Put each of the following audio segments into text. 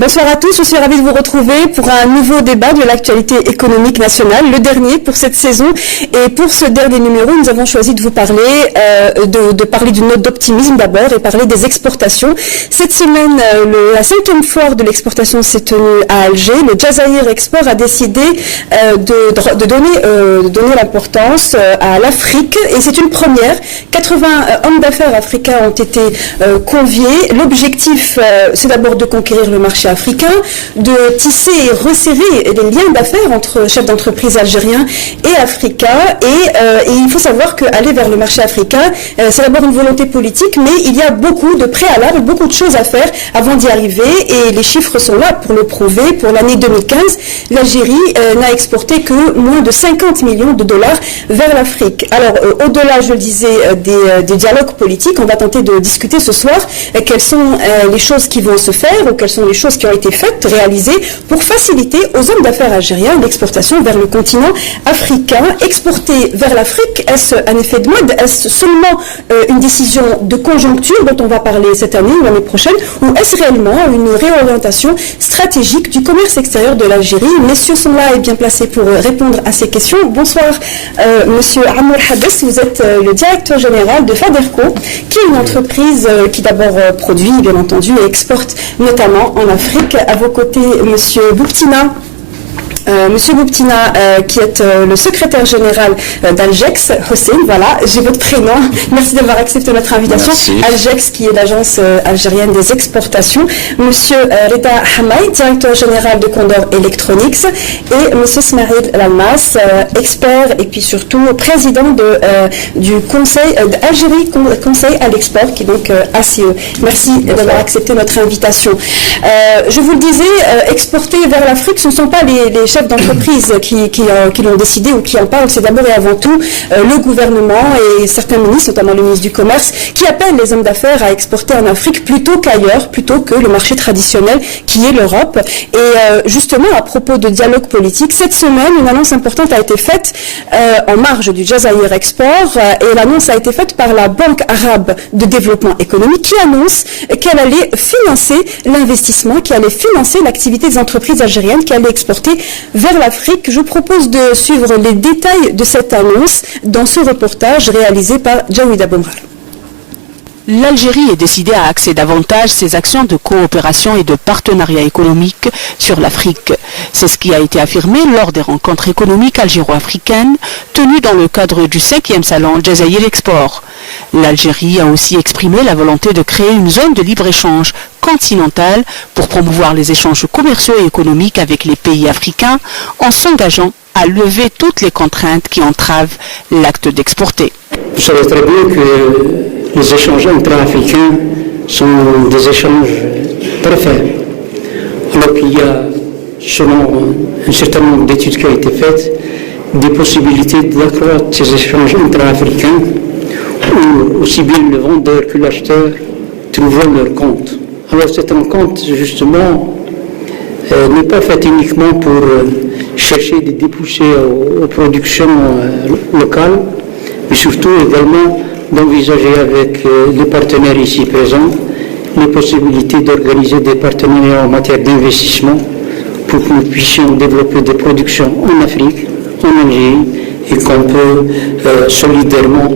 Bonsoir à tous, je suis ravie de vous retrouver pour un nouveau débat de l'actualité économique nationale, le dernier pour cette saison. Et pour ce dernier numéro, nous avons choisi de vous parler, de parler d'une note d'optimisme d'abord et parler des exportations. Cette semaine, la 5e foire de l'exportation s'est tenue à Alger. Le Jazair Export a décidé de donner l'importance à l'Afrique et c'est une première. 80 hommes d'affaires africains ont été conviés. L'objectif, c'est d'abord de conquérir le marché africain, de tisser et resserrer les liens d'affaires entre chefs d'entreprise algériens et africains. Et il faut savoir qu'aller vers le marché africain, c'est d'abord une volonté politique, mais il y a beaucoup de préalables, beaucoup de choses à faire avant d'y arriver. Et les chiffres sont là pour le prouver. Pour l'année 2015, l'Algérie n'a exporté que moins de 50 millions de dollars vers l'Afrique. Alors, au-delà, je le disais, des dialogues politiques, on va tenter de discuter ce soir quelles sont les choses qui vont se faire ou quelles sont les choses qui ont été faites, réalisées pour faciliter aux hommes d'affaires algériens l'exportation vers le continent africain. Exporter vers l'Afrique, est-ce un effet de mode? Est-ce seulement une décision de conjoncture dont on va parler cette année ou l'année prochaine? Ou est-ce réellement une réorientation stratégique du commerce extérieur de l'Algérie? Messieurs sont là et bien placés pour répondre à ces questions. Bonsoir, Monsieur Amour Habes, vous êtes le directeur général de Faderco, qui est une entreprise qui d'abord produit, bien entendu, et exporte notamment en Afrique. À vos côtés, Monsieur Bouptina. Monsieur Bouptina, qui est le secrétaire général d'Algex, Hossein, voilà, j'ai votre prénom. Merci d'avoir accepté notre invitation. Merci. Algex, qui est l'agence algérienne des exportations. Monsieur Reda Hamaï, directeur général de Condor Electronics. Et Monsieur Smaïl Lalmas, expert et puis surtout président du conseil d'Algérie Conseil à l'export, qui est donc ACE. Merci d'avoir accepté notre invitation. Je vous le disais, exporter vers l'Afrique, ce ne sont pas les chefs d'entreprise qui l'ont décidé ou qui en parlent, c'est d'abord et avant tout le gouvernement et certains ministres, notamment le ministre du Commerce, qui appellent les hommes d'affaires à exporter en Afrique plutôt qu'ailleurs, plutôt que le marché traditionnel qui est l'Europe. Et justement, à propos de dialogue politique, cette semaine, une annonce importante a été faite en marge du Jazair Export et l'annonce a été faite par la Banque arabe de développement économique qui annonce qu'elle allait financer l'investissement, qui allait financer l'activité des entreprises algériennes qui allaient exporter vers l'Afrique. Je vous propose de suivre les détails de cette annonce dans ce reportage réalisé par Jawida Bomral. L'Algérie est décidée à axer davantage ses actions de coopération et de partenariat économique sur l'Afrique. C'est ce qui a été affirmé lors des rencontres économiques algéro-africaines tenues dans le cadre du 5e salon Jazair Export. L'Algérie a aussi exprimé la volonté de créer une zone de libre-échange continentale pour promouvoir les échanges commerciaux et économiques avec les pays africains en s'engageant à lever toutes les contraintes qui entravent l'acte d'exporter. Vous savez très bien que les échanges intra-africains sont des échanges très faibles. Alors qu'il y a, selon un certain nombre d'études qui ont été faites, des possibilités d'accroître ces échanges intra-africains où aussi bien le vendeur que l'acheteur trouvent leur compte. Alors cette rencontre, justement, n'est pas faite uniquement pour chercher des débouchés aux productions locales, mais surtout également d'envisager avec les partenaires ici présents les possibilités d'organiser des partenariats en matière d'investissement pour que nous puissions développer des productions en Afrique, en Algérie, et qu'on peut solidairement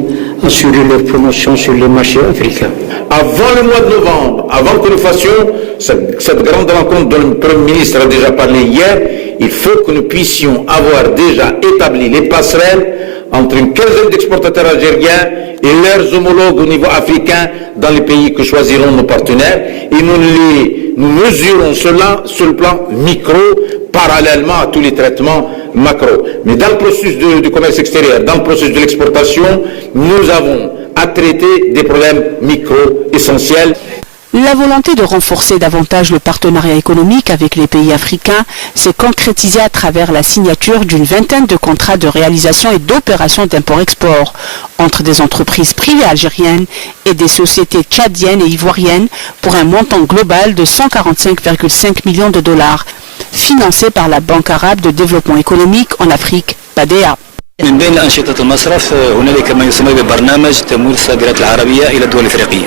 assurer leur promotion sur les marchés africains. Avant le mois de novembre, avant que nous fassions cette grande rencontre dont le Premier ministre a déjà parlé hier, il faut que nous puissions avoir déjà établi les passerelles entre une quinzaine d'exportateurs algériens et leurs homologues au niveau africain dans les pays que choisiront nos partenaires. Et nous mesurons cela sur le plan micro, parallèlement à tous les traitements macro. Mais dans le processus du commerce extérieur, dans le processus de l'exportation, nous avons à traiter des problèmes micro essentiels. La volonté de renforcer davantage le partenariat économique avec les pays africains s'est concrétisée à travers la signature d'une vingtaine de contrats de réalisation et d'opérations d'import-export entre des entreprises privées algériennes et des sociétés tchadiennes et ivoiriennes pour un montant global de 145,5 millions de dollars, financé par la Banque arabe de développement économique en Afrique, BADEA. من بين أنشطة المصرف هنالك ما يسمى ببرنامج تمويل الصادرات العربية إلى الدول الأفريقية.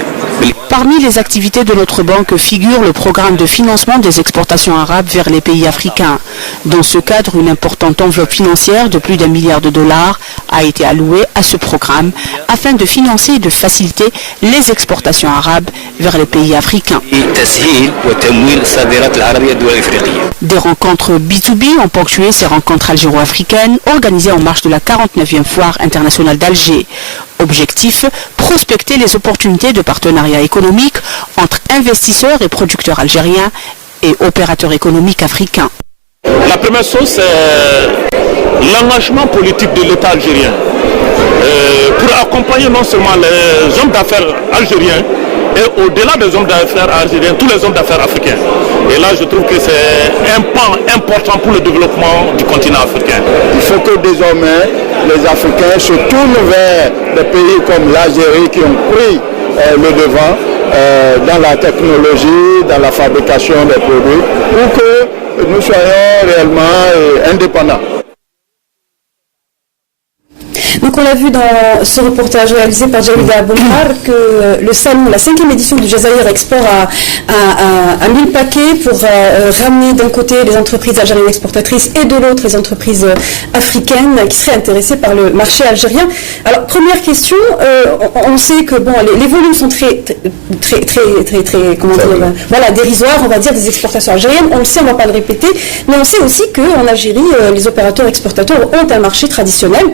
Parmi les activités de notre banque figure le programme de financement des exportations arabes vers les pays africains. Dans ce cadre, une importante enveloppe financière de plus d'1 milliard de dollars a été allouée à ce programme afin de financer et de faciliter les exportations arabes vers les pays africains. Des rencontres B2B ont ponctué ces rencontres algéro-africaines organisées en marge de la 49e foire internationale d'Alger. Objectif, prospecter les opportunités de partenariat économique entre investisseurs et producteurs algériens et opérateurs économiques africains. La première chose, c'est l'engagement politique de l'État algérien pour accompagner non seulement les hommes d'affaires algériens, et au-delà des hommes d'affaires algériens, tous les hommes d'affaires africains. Et là, je trouve que c'est un pan important pour le développement du continent africain. Il faut que désormais les Africains se tournent vers des pays comme l'Algérie qui ont pris le devant dans la technologie, dans la fabrication des produits, pour que nous soyons réellement indépendants. Donc on l'a vu dans ce reportage réalisé par Jalida Abouhar que le salon, la 5e édition du Jazaïr Export a mis le paquet pour ramener d'un côté les entreprises algériennes exportatrices et de l'autre les entreprises africaines qui seraient intéressées par le marché algérien. Alors première question, on sait que bon, les volumes sont très comment dire, voilà, dérisoires, on va dire, des exportations algériennes. On le sait, on ne va pas le répéter, mais on sait aussi qu'en Algérie, les opérateurs exportateurs ont un marché traditionnel.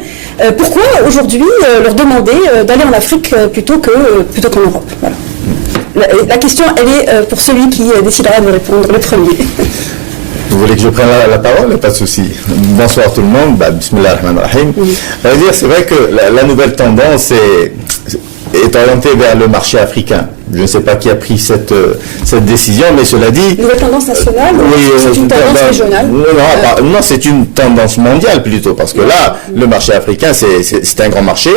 Pourquoi aujourd'hui leur demander d'aller en Afrique plutôt qu'en Europe? Voilà. La question, elle est pour celui qui décidera de répondre le premier. Vous voulez que je prenne la parole? Pas de souci. Bonsoir tout le monde. Bismillah ar-Rahman ar-Rahim. C'est vrai que la nouvelle tendance est orientée vers le marché africain. Je ne sais pas qui a pris cette décision, mais cela dit... Nouvelle tendance nationale, oui, c'est une tendance régionale. Non, c'est une tendance mondiale plutôt, parce que là, le marché africain, c'est un grand marché,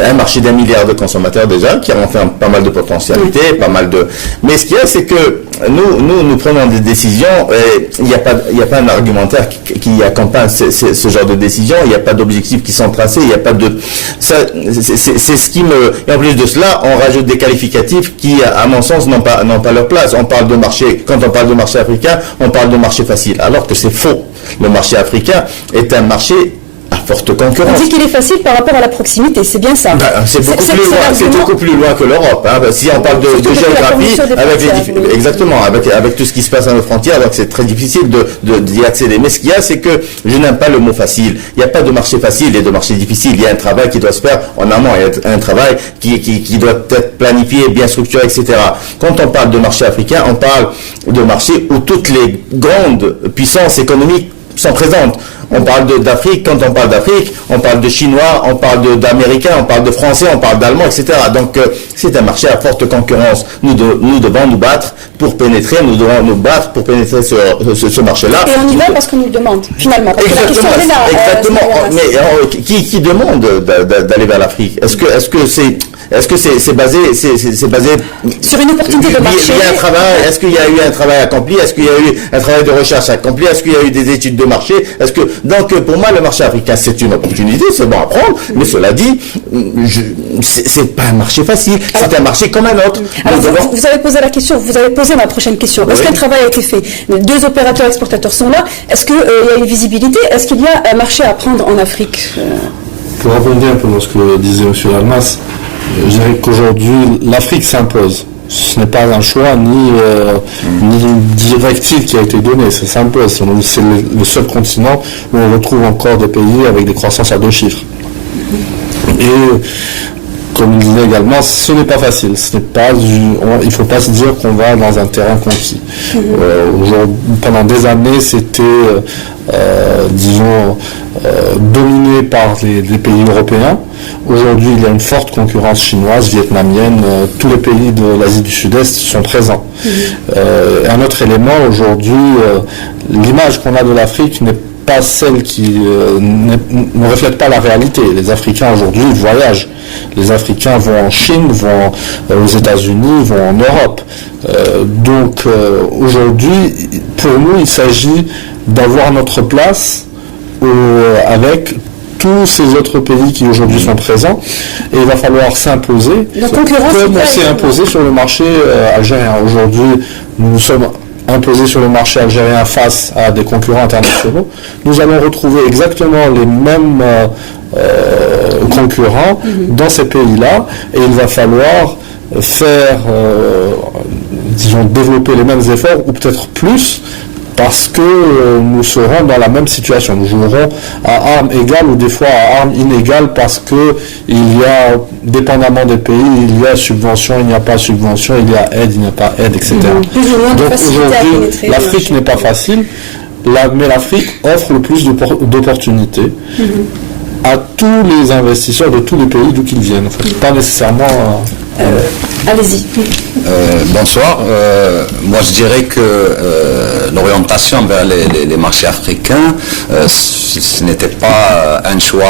un marché d'1 milliard de consommateurs déjà, qui a enfin pas mal de potentialités, pas mal de... Mais ce qu'il y a, c'est que nous prenons des décisions, et il n'y a pas un argumentaire qui accompagne ce genre de décision, il n'y a pas d'objectifs qui sont tracés, il n'y a pas de... C'est ce qui me... Et en plus de cela, on rajoute des qualificatifs qui, à mon sens, n'ont pas leur place. On parle de marché, quand on parle de marché africain, on parle de marché facile, alors que c'est faux. Le marché africain est un marché à forte concurrence. On dit qu'il est facile par rapport à la proximité, c'est bien ça. C'est beaucoup plus loin que l'Europe. Si on parle de géographie, exactement, avec tout ce qui se passe à nos frontières, donc c'est très difficile d'y accéder. Mais ce qu'il y a, c'est que je n'aime pas le mot facile. Il n'y a pas de marché facile et de marché difficile. Il y a un travail qui doit se faire en amont. Il y a un travail qui doit être planifié, bien structuré, etc. Quand on parle de marché africain, on parle de marché où toutes les grandes puissances économiques sont présentes. On parle d'Afrique, quand on parle d'Afrique, on parle de Chinois, on parle d'Américains, on parle de Français, on parle d'Allemands, etc. Donc c'est un marché à forte concurrence. Nous devons nous battre pour pénétrer, nous devons nous battre pour pénétrer ce marché-là. Et on y va parce qu'on nous le demande, finalement. Parce exactement, que la question, elle est là, mais qui demande d'aller vers l'Afrique? Est-ce que c'est basé sur une opportunité de marché? Il y a un travail. Est-ce qu'il y a eu un travail accompli? Est-ce qu'il y a eu un travail de recherche accompli? Est-ce qu'il y a eu des études de marché? Donc pour moi le marché africain c'est une opportunité, c'est bon à prendre, mais cela dit, c'est pas un marché facile, c'est un marché comme un autre. Alors vous avez posé la question, vous avez posé ma prochaine question. Est-ce que le travail a été fait? Les 2 opérateurs exportateurs sont là. Est-ce qu'il y a une visibilité? Est-ce qu'il y a un marché à prendre en Afrique? Pour rebondir un peu dans ce que disait M. Almas, je dirais qu'aujourd'hui l'Afrique s'impose. Ce n'est pas un choix ni une directive qui a été donnée, ça s'impose. C'est le seul continent où on retrouve encore des pays avec des croissances à 2 chiffres. Et comme il disait également, ce n'est pas facile. Il ne faut pas se dire qu'on va dans un terrain conquis. Pendant des années, c'était, dominé par les pays européens. Aujourd'hui, il y a une forte concurrence chinoise, vietnamienne. Tous les pays de l'Asie du Sud-Est sont présents. Un autre élément, aujourd'hui, l'image qu'on a de l'Afrique n'est pas celle qui ne reflète pas la réalité. Les Africains aujourd'hui voyagent. Les Africains vont en Chine, vont aux États-Unis, vont en Europe. Donc aujourd'hui, pour nous, il s'agit d'avoir notre place avec tous ces autres pays qui aujourd'hui sont présents, et il va falloir s'imposer comme on s'est imposé sur le marché algérien. Aujourd'hui, nous sommes imposés sur le marché algérien face à des concurrents internationaux. Nous allons retrouver exactement les mêmes concurrents dans ces pays-là, et il va falloir faire, disons, développer les mêmes efforts, ou peut-être plus, parce que nous serons dans la même situation. Nous jouerons à armes égales ou des fois à armes inégales, parce que il y a, dépendamment des pays, il y a subvention, il n'y a pas subvention, il y a aide, il n'y a pas aide, etc. Donc aujourd'hui, l'Afrique n'est pas facile, mais l'Afrique offre le plus d'opportunités à tous les investisseurs de tous les pays d'où qu'ils viennent. En fait. Pas nécessairement... Allez-y. Bonsoir. Moi, je dirais que l'orientation vers les marchés africains, ce n'était pas un choix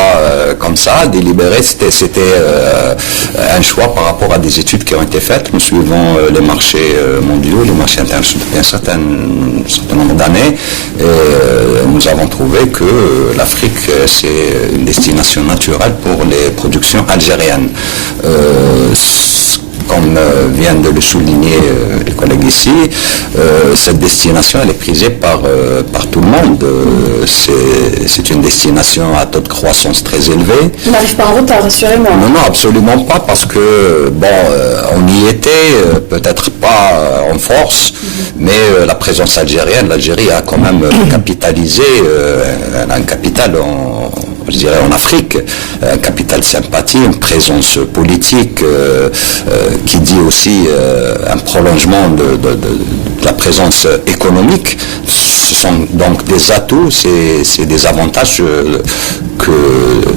comme ça, délibéré. C'était un choix par rapport à des études qui ont été faites. Nous suivons les marchés mondiaux, les marchés internationaux depuis un certain nombre d'années. Et nous avons trouvé que l'Afrique, c'est une destination naturelle pour les productions algériennes. Comme viennent de le souligner les collègues ici, cette destination elle est prisée par tout le monde. C'est une destination à taux de croissance très élevé. On n'arrive pas en retard, rassurez-moi. Non, absolument pas, parce que on y était, peut-être pas en force, mais la présence algérienne, l'Algérie a quand même capitalisé, un capital en Afrique, un capital sympathie, une présence politique qui dit aussi un prolongement de la présence économique. Ce sont donc des atouts, c'est des avantages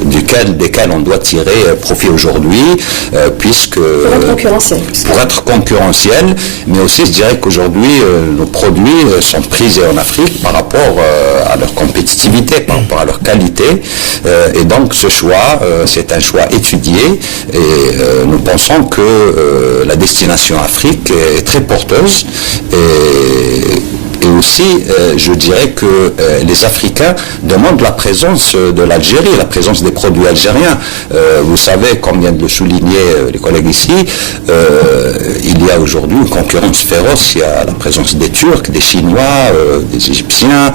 desquels on doit tirer profit aujourd'hui, puisque pour être concurrentiel, mais aussi je dirais qu'aujourd'hui nos produits sont prisés en Afrique par rapport à leur compétitivité, par rapport à leur qualité, et donc ce choix, c'est un choix étudié, et nous pensons que la destination Afrique est très porteuse, et aussi, je dirais que les Africains demandent la présence de l'Algérie, la présence des produits algériens. Vous savez, comme viennent de le souligner les collègues ici, il y a aujourd'hui une concurrence féroce. Il y a la présence des Turcs, des Chinois, des Égyptiens,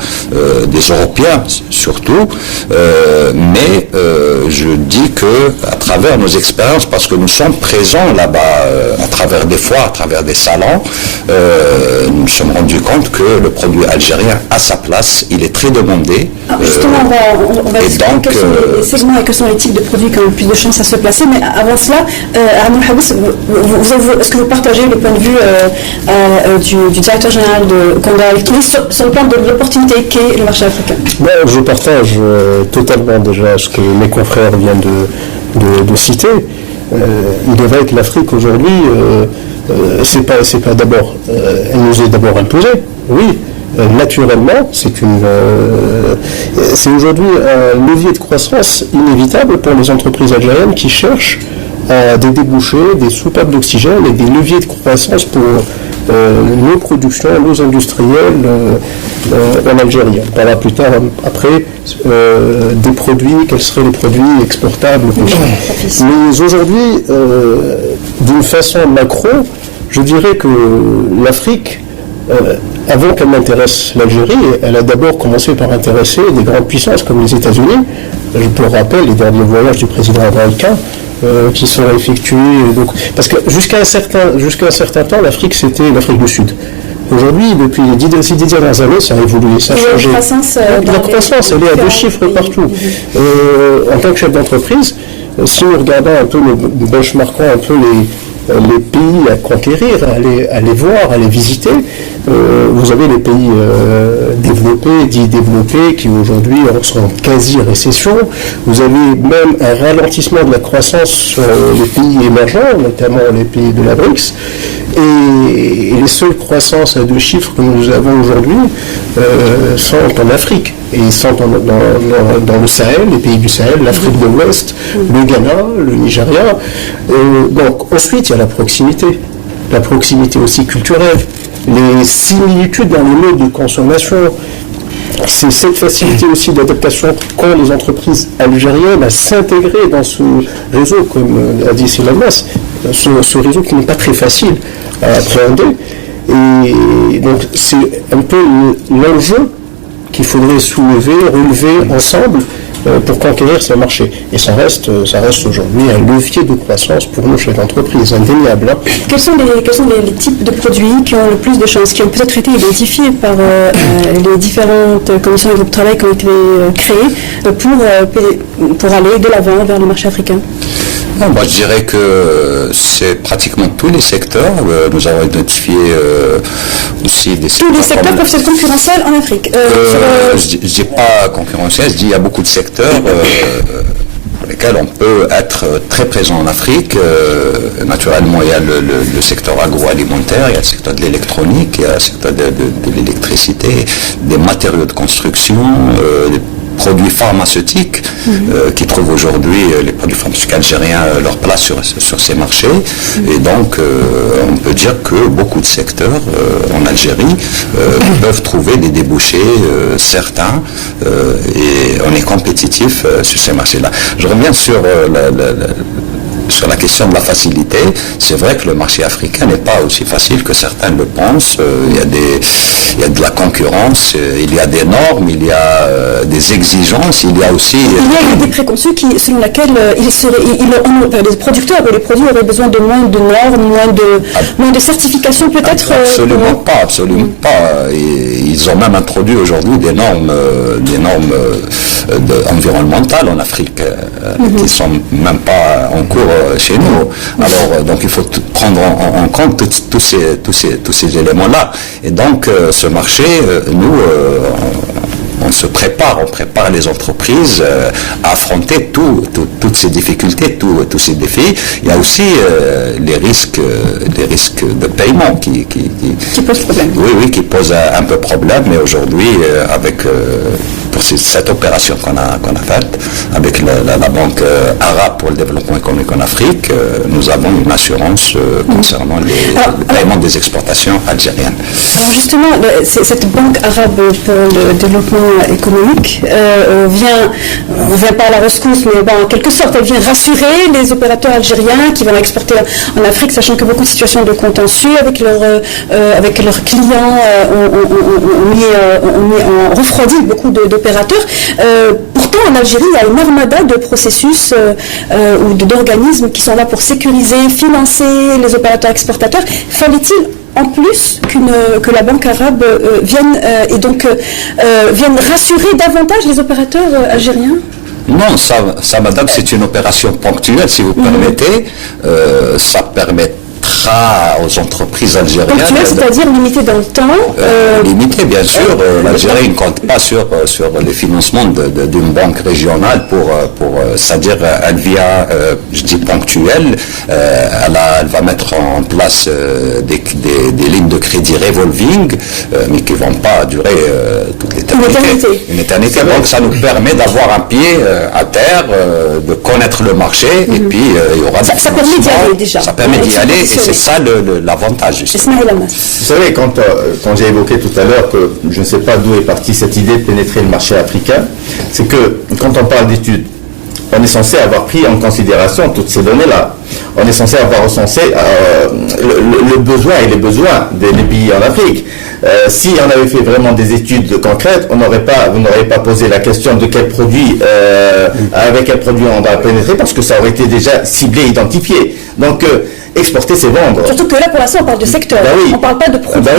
des Européens surtout. Mais je dis que à travers nos expériences, parce que nous sommes présents là-bas, à travers des foires, à travers des salons, nous nous sommes rendus compte que le produit algérien a sa place, il est très demandé. Justement, on va discuter quels sont les segments et quels sont les types de produits qui ont le plus de chances à se placer, mais avant cela, Arnaud Habous, est-ce que vous partagez le point de vue du directeur général de Condor Electronics sur le plan de l'opportunité qu'est le marché africain? Je partage totalement déjà ce que mes confrères viennent de citer. Il est vrai que l'Afrique aujourd'hui, c'est pas d'abord, elle nous est d'abord imposée, oui, naturellement, c'est aujourd'hui un levier de croissance inévitable pour les entreprises algériennes qui cherchent des débouchés, des soupapes d'oxygène et des leviers de croissance pour nos productions, nos industriels en Algérie. On parlera plus tard après des produits, quels seraient les produits exportables. Mais aujourd'hui, d'une façon macro, je dirais que l'Afrique, avant qu'elle n'intéresse l'Algérie, elle a d'abord commencé par intéresser des grandes puissances comme les États-Unis. Je peux rappeler les derniers voyages du président américain qui sont effectués. Donc, parce que jusqu'à un certain temps, l'Afrique, c'était l'Afrique du Sud. Aujourd'hui, depuis les 10 dernières années, ça a évolué, ça a changé. La croissance, elle est à 2 chiffres partout. En tant que chef d'entreprise, si nous regardons un peu, nous benchmarkons un peu les pays à conquérir, à les voir, à les visiter, vous avez les pays développés, dits développés, qui aujourd'hui sont en quasi-récession. Vous avez même un ralentissement de la croissance sur les pays émergents, notamment les pays de la BRICS. Et les seules croissances à 2 chiffres que nous avons aujourd'hui sont en Afrique. Et ils sont dans le Sahel, les pays du Sahel, l'Afrique de l'Ouest, le Ghana, le Nigeria. Donc ensuite, il y a la proximité aussi culturelle, les similitudes dans les modes de consommation. c'est cette facilité aussi d'adaptation qu'ont les entreprises algériennes à s'intégrer dans ce réseau, comme a dit Silamas, ce réseau qui n'est pas très facile à appréhender. Et donc c'est un peu l'enjeu qu'il faudrait relever ensemble pour conquérir ce marché. Et ça reste aujourd'hui un levier de croissance pour nos chefs d'entreprise, indéniable. Hein. Quels sont les types de produits qui ont le plus de chances, qui ont peut-être été identifiés par les différentes commissions et groupes de travail qui ont été créés pour aller de l'avant vers le marché africain? Non, moi, je dirais que c'est pratiquement tous les secteurs. Nous avons identifié aussi des secteurs. Tous les secteurs peuvent être concurrentiels en Afrique. Je ne dis pas concurrentiels, je dis qu'il y a beaucoup de secteurs pour lesquels on peut être très présent en Afrique. Naturellement, il y a le secteur agroalimentaire, il y a le secteur de l'électronique, il y a le secteur de l'électricité, des matériaux de construction, des produits pharmaceutiques qui trouvent aujourd'hui, les produits pharmaceutiques algériens, leur place sur ces marchés. Et donc, on peut dire que beaucoup de secteurs en Algérie peuvent trouver des débouchés certains et on est compétitif sur ces marchés-là. Je reviens sur la question de la facilité. C'est vrai que le marché africain n'est pas aussi facile que certains le pensent. Il y a de la concurrence, il y a des normes, il y a des exigences, il y a aussi... Il y a une idée préconçue selon laquelle les producteurs ou les produits auraient besoin de moins de normes, moins de certifications peut-être. Absolument pas. Et ils ont même introduit aujourd'hui des normes environnementales en Afrique qui ne sont même pas en cours chez nous. Alors, donc il faut prendre en compte tous ces éléments-là. Et donc, ce marché, nous, on prépare les entreprises à affronter toutes ces difficultés, tous ces défis. Il y a aussi les risques de paiement qui posent problème. Oui, qui posent un peu problème. Mais aujourd'hui, pour cette opération qu'on a faite avec la Banque arabe pour le développement économique en Afrique, nous avons une assurance concernant le paiement des exportations algériennes. Alors justement, cette Banque arabe pour le développement économique vient pas à la rescousse, mais en quelque sorte, elle vient rassurer les opérateurs algériens qui vont exporter en Afrique, sachant que beaucoup de situations de contentieux avec leurs clients ont refroidi beaucoup d'opérateurs. Pourtant, en Algérie, il y a une armada de processus ou d'organismes qui sont là pour sécuriser, financer les opérateurs exportateurs. Fallait-il en plus que la Banque arabe vienne rassurer davantage les opérateurs algériens? Non, ça, madame, c'est une opération ponctuelle, si vous permettez. Ça permet aux entreprises algériennes. Ponctuel, c'est-à-dire limité dans le temps Limité, bien sûr. L'Algérie ne compte pas sur les financements d'une banque régionale c'est-à-dire elle vient, je dis ponctuelle, elle va mettre en place des lignes de crédit revolving, mais qui ne vont pas durer toute l'éternité. Une éternité. Donc ça nous permet d'avoir un pied à terre, de connaître le marché, et puis il y aura des ça permet d'y aller déjà. Ça permet d'y aller, et c'est ça l'avantage. Vous savez, quand j'ai évoqué tout à l'heure que je ne sais pas d'où est partie cette idée de pénétrer le marché africain, c'est que quand on parle d'études, on est censé avoir pris en considération toutes ces données-là. On est censé avoir recensé le besoin et les besoins des pays en Afrique. Si on avait fait vraiment des études concrètes, vous n'auriez pas posé la question de quel produit, avec quel produit on va pénétrer, parce que ça aurait été déjà ciblé, identifié. Donc, exporter, c'est vendre. Surtout que là, pour l'instant, on parle de secteur. Oui. On ne parle pas de produits.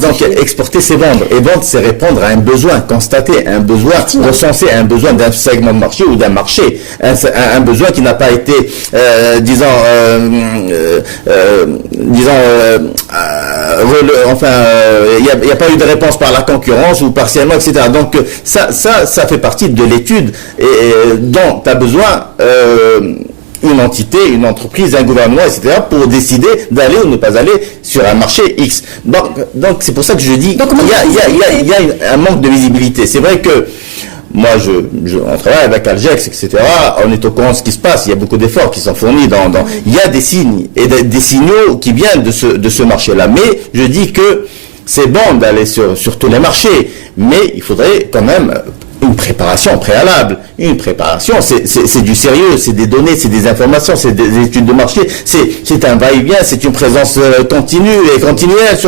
Donc, exporter, c'est vendre. Et vendre, c'est répondre à un besoin, constater un besoin, recenser un besoin d'un segment de marché ou d'un marché. Un besoin qui n'a pas été, il n'y a pas eu de réponse par la concurrence ou partiellement, etc. Donc, ça fait partie de l'étude dont tu as besoin une entité, une entreprise, un gouvernement, etc., pour décider d'aller ou ne pas aller sur un marché X. Donc c'est pour ça que je dis qu'il y a un manque de visibilité. C'est vrai que moi, on travaille avec Algex, etc., on est au courant de ce qui se passe, il y a beaucoup d'efforts qui sont fournis il y a des signes, et des signaux qui viennent de ce marché-là. Mais je dis que c'est bon d'aller sur tous les marchés, mais il faudrait quand même une préparation préalable. Une préparation, c'est du sérieux, c'est des données, c'est des informations, c'est des études de marché, c'est un va-et-vient, c'est une présence continue et continuelle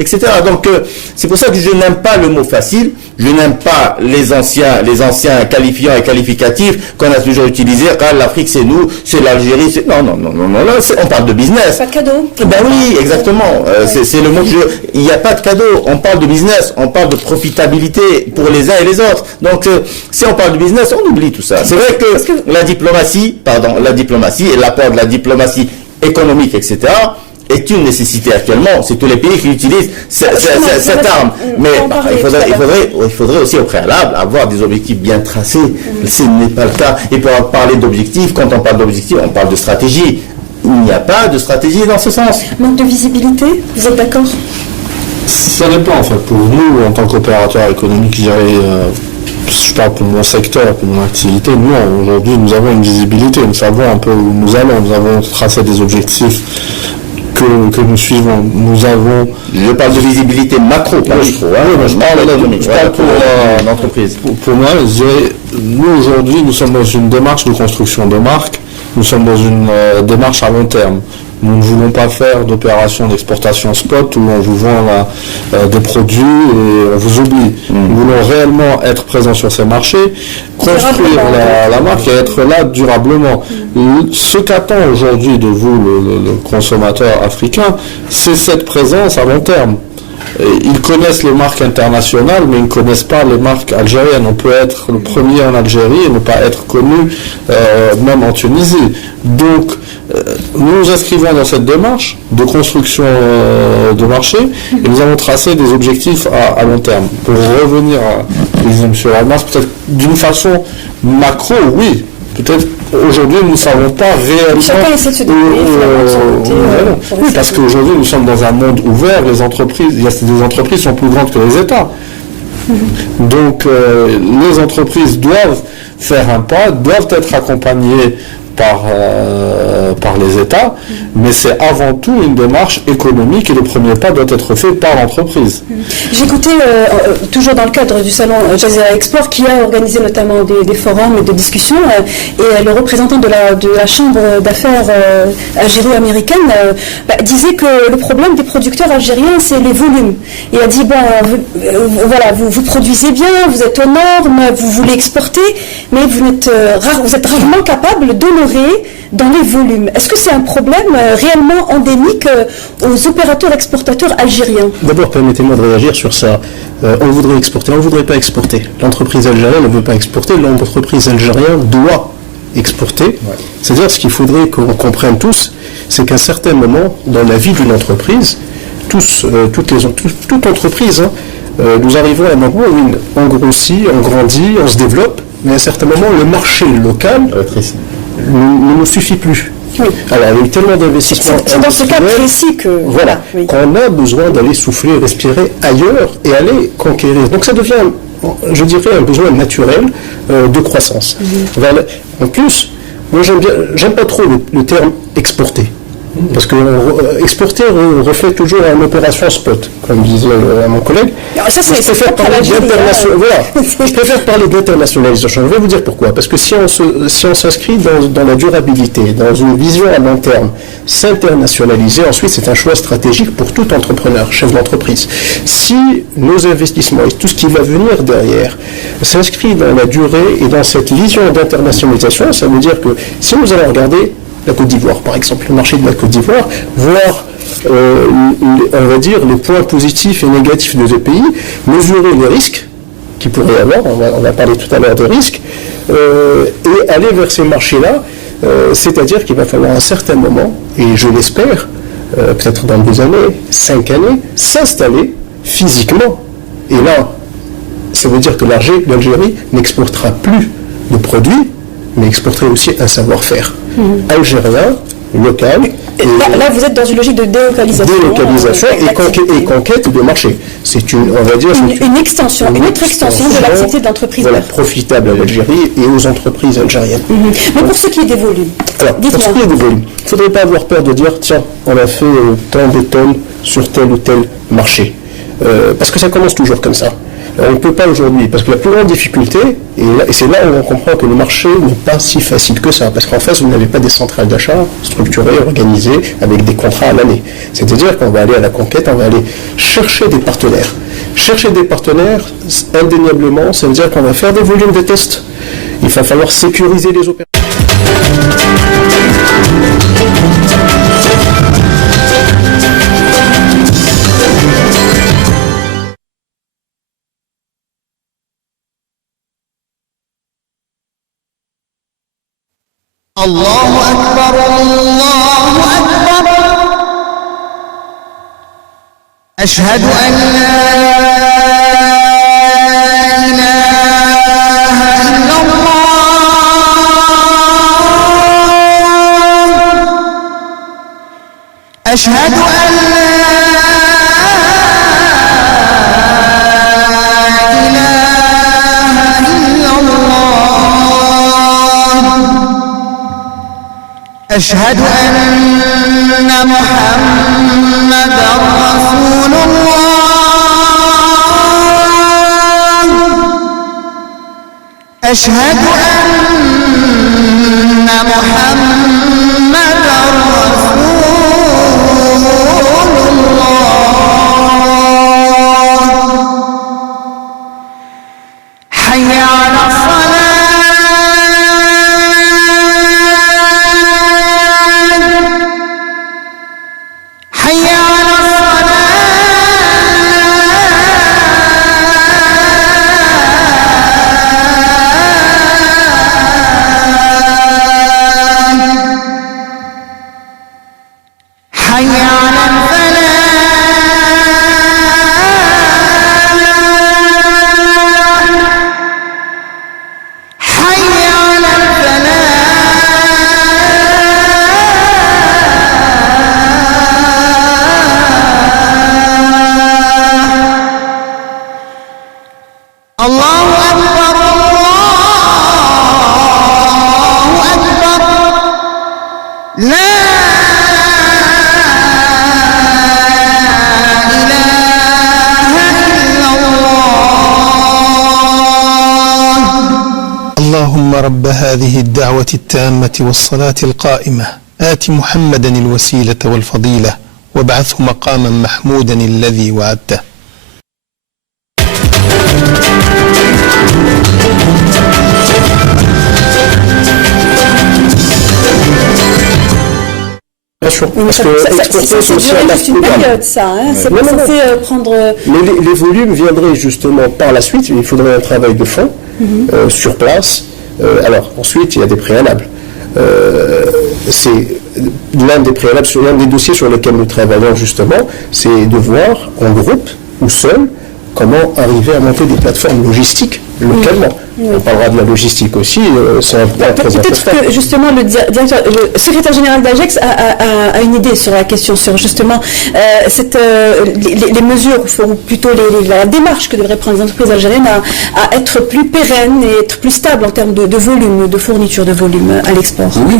etc. Donc c'est pour ça que je n'aime pas le mot facile, je n'aime pas les anciens qualifiants et qualificatifs qu'on a toujours utilisés. Ah, l'Afrique c'est nous, c'est l'Algérie, c'est non, là, on parle de business. Pas de cadeau. Ben oui, exactement. C'est le mot que il n'y a pas de cadeau. On parle de business, on parle de profitabilité pour les uns et les autres. Donc si on parle de business, on oublie tout ça. C'est vrai que la diplomatie et l'apport de la diplomatie économique, etc., est une nécessité actuellement. C'est tous les pays qui utilisent cette arme. Mais il faudrait aussi au préalable avoir des objectifs bien tracés. Ce n'est pas le cas. Et pour parler d'objectifs, quand on parle d'objectifs, on parle de stratégie. Il n'y a pas de stratégie dans ce sens. Manque de visibilité, vous êtes d'accord? Ça dépend en fait. Pour nous, en tant qu'opérateur économique, je parle pour mon secteur, pour mon activité, nous, aujourd'hui, nous avons une visibilité, nous savons un peu où nous allons, nous avons tracé des objectifs que nous suivons. Je parle de visibilité macro, pas micro. Je parle pour l'entreprise. Pour moi, je dirais, nous, aujourd'hui, nous sommes dans une démarche de construction de marque, nous sommes dans une démarche à long terme. Nous ne voulons pas faire d'opérations d'exportation spot où on vous vend des produits et on vous oublie. Nous voulons réellement être présents sur ces marchés, construire la marque et être là durablement. Ce qu'attend aujourd'hui de vous, le consommateur africain, c'est cette présence à long terme. Ils connaissent les marques internationales, mais ils ne connaissent pas les marques algériennes. On peut être le premier en Algérie et ne pas être connu même en Tunisie. Donc, nous nous inscrivons dans cette démarche de construction de marché et nous avons tracé des objectifs à long terme. Pour revenir à M. Almas, peut-être d'une façon macro, oui. Peut-être aujourd'hui nous ne savons pas réellement. Chacun essaie de se débrouiller. Oui, parce qu'aujourd'hui nous sommes dans un monde ouvert. Les entreprises, des entreprises sont plus grandes que les États. Donc les entreprises doivent faire un pas, doivent être accompagnées par les États, mais c'est avant tout une démarche économique et le premier pas doit être fait par l'entreprise. J'écoutais, toujours dans le cadre du salon Jazeera Export, qui a organisé notamment des forums et des discussions, et le représentant de la chambre d'affaires algéro-américaine disait que le problème des producteurs algériens, c'est les volumes. Il a dit, voilà, vous produisez bien, vous êtes aux normes, vous voulez exporter, mais vous êtes rarement capable d'honorer dans les volumes. Est-ce que c'est un problème réellement endémique aux opérateurs exportateurs algériens? D'abord, permettez-moi de réagir sur ça. On voudrait exporter, on ne voudrait pas exporter. L'entreprise algérienne ne veut pas exporter, l'entreprise algérienne doit exporter. Ouais. C'est-à-dire, ce qu'il faudrait qu'on comprenne tous, c'est qu'à un certain moment, dans la vie d'une entreprise, toute entreprise, nous arrivons à un moment où on grossit, on grandit, on se développe, mais à un certain moment, le marché local ne nous suffit plus. Oui. Alors, il y a eu tellement d'investissements. C'est dans ce cas précis que... Voilà, qu'on a besoin d'aller souffler, respirer ailleurs et aller conquérir. Donc ça devient, je dirais, un besoin naturel de croissance. Voilà. En plus, moi j'aime pas trop le terme exporter. Parce que exporter reflète toujours une opération spot, comme disait mon collègue. Je préfère parler d'internationalisation. Je vais vous dire pourquoi. Parce que si on s'inscrit dans la durabilité, dans une vision à long terme, s'internationaliser, ensuite c'est un choix stratégique pour tout entrepreneur, chef d'entreprise. Si nos investissements et tout ce qui va venir derrière s'inscrit dans la durée et dans cette vision d'internationalisation, ça veut dire que si nous allons regarder la Côte d'Ivoire, par exemple, le marché de la Côte d'Ivoire, voir, on va dire, les points positifs et négatifs de deux pays, mesurer les risques qu'il pourrait y avoir, on va parler tout à l'heure des risques, et aller vers ces marchés-là, c'est-à-dire qu'il va falloir à un certain moment, et je l'espère, peut-être dans 2 années, 5 années, s'installer physiquement. Et là, ça veut dire que l'Algérie n'exportera plus de produits, mais exporterait aussi un savoir-faire algérien, local. Là, vous êtes dans une logique de délocalisation. Et conquête de marché. C'est une autre extension de l'activité de l'entreprise. Voilà, profitable à l'Algérie et aux entreprises algériennes. Mais pour ce qui est des volumes, pour ce qui est des volumes, il ne faudrait pas avoir peur de dire, tiens, on a fait tant de tonnes sur tel ou tel marché. parce que ça commence toujours comme ça. On ne peut pas aujourd'hui, parce que la plus grande difficulté, et c'est là où on comprend que le marché n'est pas si facile que ça, parce qu'en face, vous n'avez pas des centrales d'achat structurées, organisées, avec des contrats à l'année. C'est-à-dire qu'on va aller à la conquête, on va aller chercher des partenaires. Chercher des partenaires, indéniablement, ça veut dire qu'on va faire des volumes de tests. Il va falloir sécuriser les opérations. الله أكبر الله أكبر أشهد أن لا إله إلا الله أشهد أن أشهد أن محمدًا رسول الله أشهد أن محمدًا رسول الله حي على الصلاة رب هذه الدعوة التامة والصلاة القائمة آت محمدا الوسيلة والفضيلة وابعثه مقاما محمودا الذي وعدته. Parce que c'est juste une période, ça. Hein, c'est pas censé prendre. Mais les volumes viendraient justement par la suite. Il faudrait un travail de fond sur place. Alors ensuite, il y a des préalables. C'est l'un des préalables sur l'un des dossiers sur lesquels nous travaillons justement, c'est de voir en groupe ou seul comment arriver à monter des plateformes logistiques localement. On parlera de la logistique aussi, c'est un point très important. Peut-être que justement le secrétaire général d'Agex a une idée sur la question, sur justement les mesures, ou plutôt la démarche que devraient prendre les entreprises algériennes à être plus pérennes et être plus stables en termes de volume, de fourniture de volume à l'export. Oui,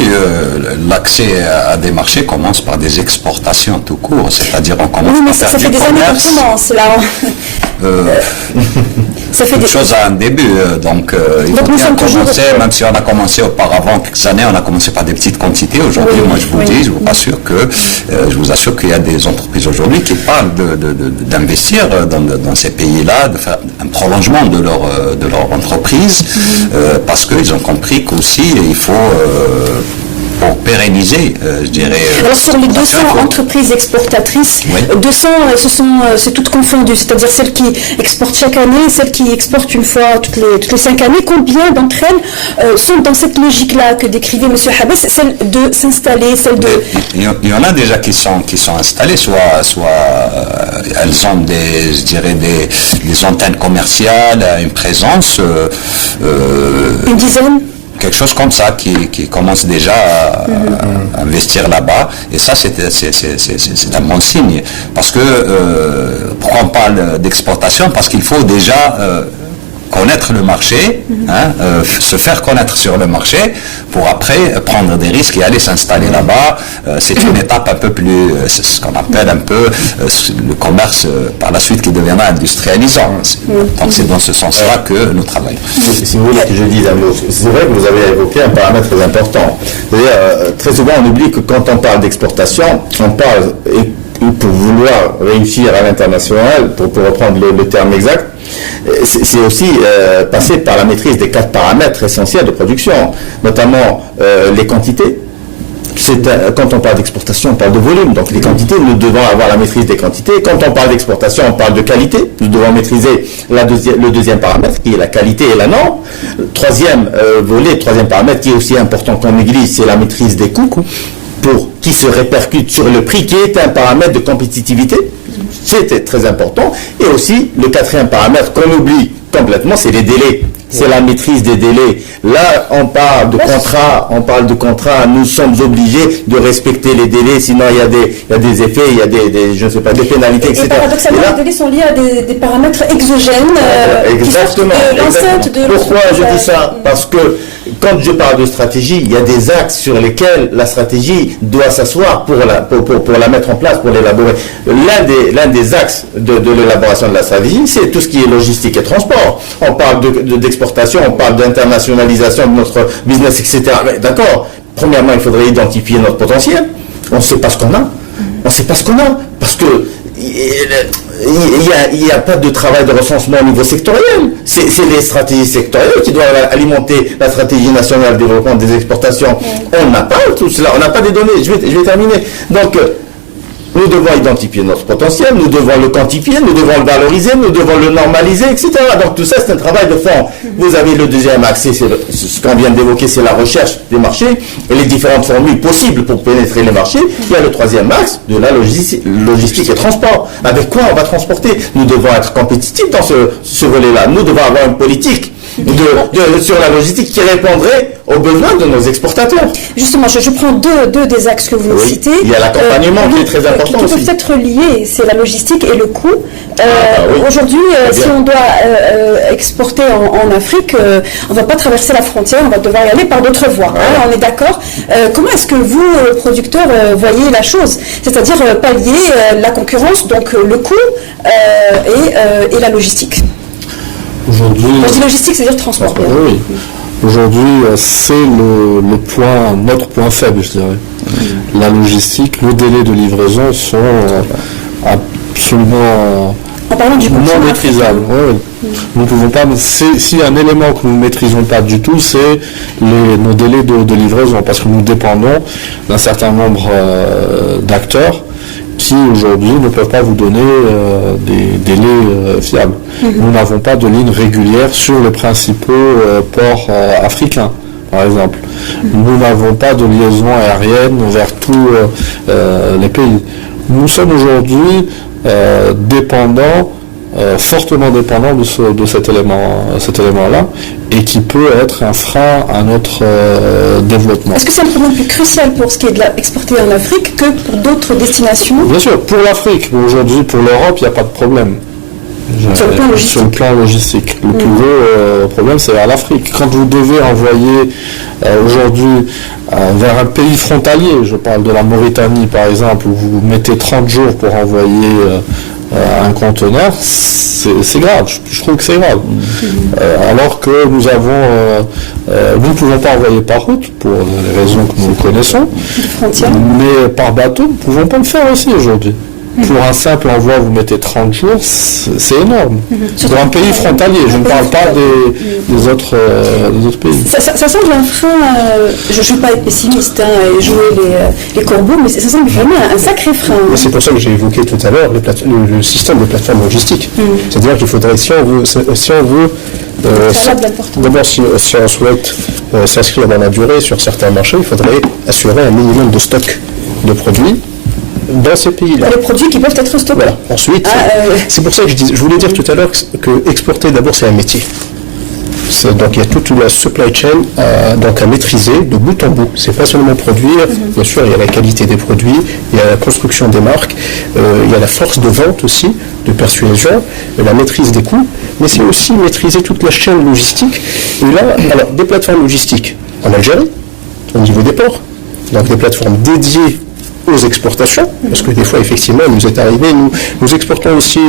l'accès à des marchés commence par des exportations tout court, c'est-à-dire on commence par faire du commerce. Oui, mais ça fait des années qu'on commence là. Ça fait des choses à un début, donc il faut bien commencer, même si on a commencé auparavant quelques années, on a commencé par des petites quantités. Aujourd'hui, moi je vous vous assure qu'il y a des entreprises aujourd'hui qui parlent d'investir dans ces pays-là, de faire un prolongement de leur entreprise, parce qu'ils ont compris qu'aussi il faut pour pérenniser, je dirais. Alors sur les 200 entreprises exportatrices, 200, c'est toutes confondues, c'est-à-dire celles qui exportent chaque année, celles qui exportent une fois toutes les 5 années. Combien d'entre elles sont dans cette logique-là que décrivait M. Habès, celle de s'installer, celle de... Il y en a déjà qui sont installées, soit elles ont des antennes commerciales, une présence. Une dizaine? Quelque chose comme ça qui commence déjà à investir là-bas, et ça c'est un bon signe, parce que pourquoi on parle d'exportation, parce qu'il faut déjà connaître le marché, se faire connaître sur le marché, pour après prendre des risques et aller s'installer là-bas. C'est une étape un peu plus, c'est ce qu'on appelle un peu le commerce par la suite qui deviendra industrialisant. Donc c'est dans ce sens-là que nous travaillons. Si vous voulez que je dise un mot, c'est vrai que vous avez évoqué un paramètre très important. C'est-à-dire, très souvent on oublie que quand on parle d'exportation, on parle, et pour vouloir réussir à l'international, pour reprendre le terme exact, c'est aussi passer par la maîtrise des 4 paramètres essentiels de production, notamment les quantités. Quand on parle d'exportation, on parle de volume, donc les quantités, nous devons avoir la maîtrise des quantités. Quand on parle d'exportation, on parle de qualité, nous devons maîtriser le deuxième paramètre qui est la qualité et la norme. Troisième paramètre qui est aussi important qu'on néglige, c'est la maîtrise des coûts, qui se répercute sur le prix, qui est un paramètre de compétitivité. C'était très important. Et aussi, le 4e paramètre qu'on oublie complètement, c'est les délais. C'est la maîtrise des délais. Là, on parle de contrat, nous sommes obligés de respecter les délais, sinon il y a des effets, il y a des pénalités, etc. Et paradoxalement, les délais sont liés à des paramètres exogènes. Exactement. Pourquoi je dis ça? Parce que quand je parle de stratégie, il y a des axes sur lesquels la stratégie doit s'asseoir pour la mettre en place, pour l'élaborer. L'un des axes de l'élaboration de la stratégie, c'est tout ce qui est logistique et transport. On parle d'exportation, on parle d'internationalisation de notre business, etc. D'accord. Premièrement, il faudrait identifier notre potentiel. On ne sait pas ce qu'on a. Parce que il n'y a pas de travail de recensement au niveau sectoriel. C'est les stratégies sectorielles qui doivent alimenter la stratégie nationale de développement des exportations. On n'a pas tout cela, on n'a pas des données. Je vais terminer. Donc, nous devons identifier notre potentiel, nous devons le quantifier, nous devons le valoriser, nous devons le normaliser, etc. Donc tout ça, c'est un travail de fond. Vous avez le deuxième axe, c'est ce qu'on vient d'évoquer, c'est la recherche des marchés et les différentes formules possibles pour pénétrer les marchés. Il y a le troisième axe de la logistique et transport. Avec quoi on va transporter? Nous devons être compétitifs dans ce volet-là. Nous devons avoir une politique sur la logistique qui répondrait aux besoins de nos exportateurs. Justement, je prends deux des axes que vous citez. Il y a l'accompagnement qui est très important aussi. Qui peuvent être liés, c'est la logistique et le coût. Aujourd'hui, si on doit exporter en Afrique, on ne va pas traverser la frontière, on va devoir y aller par d'autres voies. On est d'accord. Comment est-ce que vous, producteurs, voyez la chose? C'est-à-dire pallier la concurrence, donc le coût et la logistique. Aujourd'hui, quand je dis logistique, c'est-à-dire transport. Oui. Aujourd'hui, c'est notre point faible, je dirais. La logistique, nos délais de livraison sont absolument non maîtrisables. Nous ne pouvons pas. S'il y a un élément que nous ne maîtrisons pas du tout, c'est nos délais de livraison, parce que nous dépendons d'un certain nombre d'acteurs qui aujourd'hui ne peuvent pas vous donner des délais fiables. Nous n'avons pas de ligne régulière sur les principaux ports africains, par exemple. Nous n'avons pas de liaison aérienne vers tous les pays. Nous sommes aujourd'hui fortement dépendants de cet élément-là, et qui peut être un frein à notre développement. Est-ce que c'est un problème plus crucial pour ce qui est de l'exporter en Afrique que pour d'autres destinations? Bien sûr, pour l'Afrique. Aujourd'hui, pour l'Europe, il n'y a pas de problème. Sur le plan logistique. Le plus gros problème, c'est vers l'Afrique. Quand vous devez envoyer aujourd'hui vers un pays frontalier, je parle de la Mauritanie par exemple, où vous mettez 30 jours pour envoyer un conteneur, c'est grave. Je trouve que c'est grave. Alors que nous ne pouvons pas envoyer par route pour les raisons que nous connaissons, mais par bateau, nous ne pouvons pas le faire aussi aujourd'hui. Pour un simple envoi, vous mettez 30 jours, c'est énorme. Pour un pays frontalier, je ne parle pas des autres pays. Ça semble un frein, je ne suis pas pessimiste et jouer les corbeaux, mais ça semble vraiment un sacré frein. C'est pour ça que j'ai évoqué tout à l'heure le système de plateforme logistique. C'est-à-dire qu'il faudrait, si on veut d'abord, si on souhaite s'inscrire dans la durée sur certains marchés, il faudrait assurer un minimum de stock de produits dans ces pays-là. Les produits qui peuvent être stockés. Voilà. Ensuite, c'est pour ça que je voulais dire tout à l'heure que exporter d'abord c'est un métier. Donc il y a toute la supply chain donc à maîtriser de bout en bout. C'est pas seulement produire, bien sûr il y a la qualité des produits, il y a la construction des marques, il y a la force de vente aussi, de persuasion, la maîtrise des coûts, mais c'est aussi maîtriser toute la chaîne logistique. Et là, alors des plateformes logistiques en Algérie, au niveau des ports, donc des plateformes dédiées aux exportations, parce que des fois, effectivement, il nous est arrivé, nous exportons aussi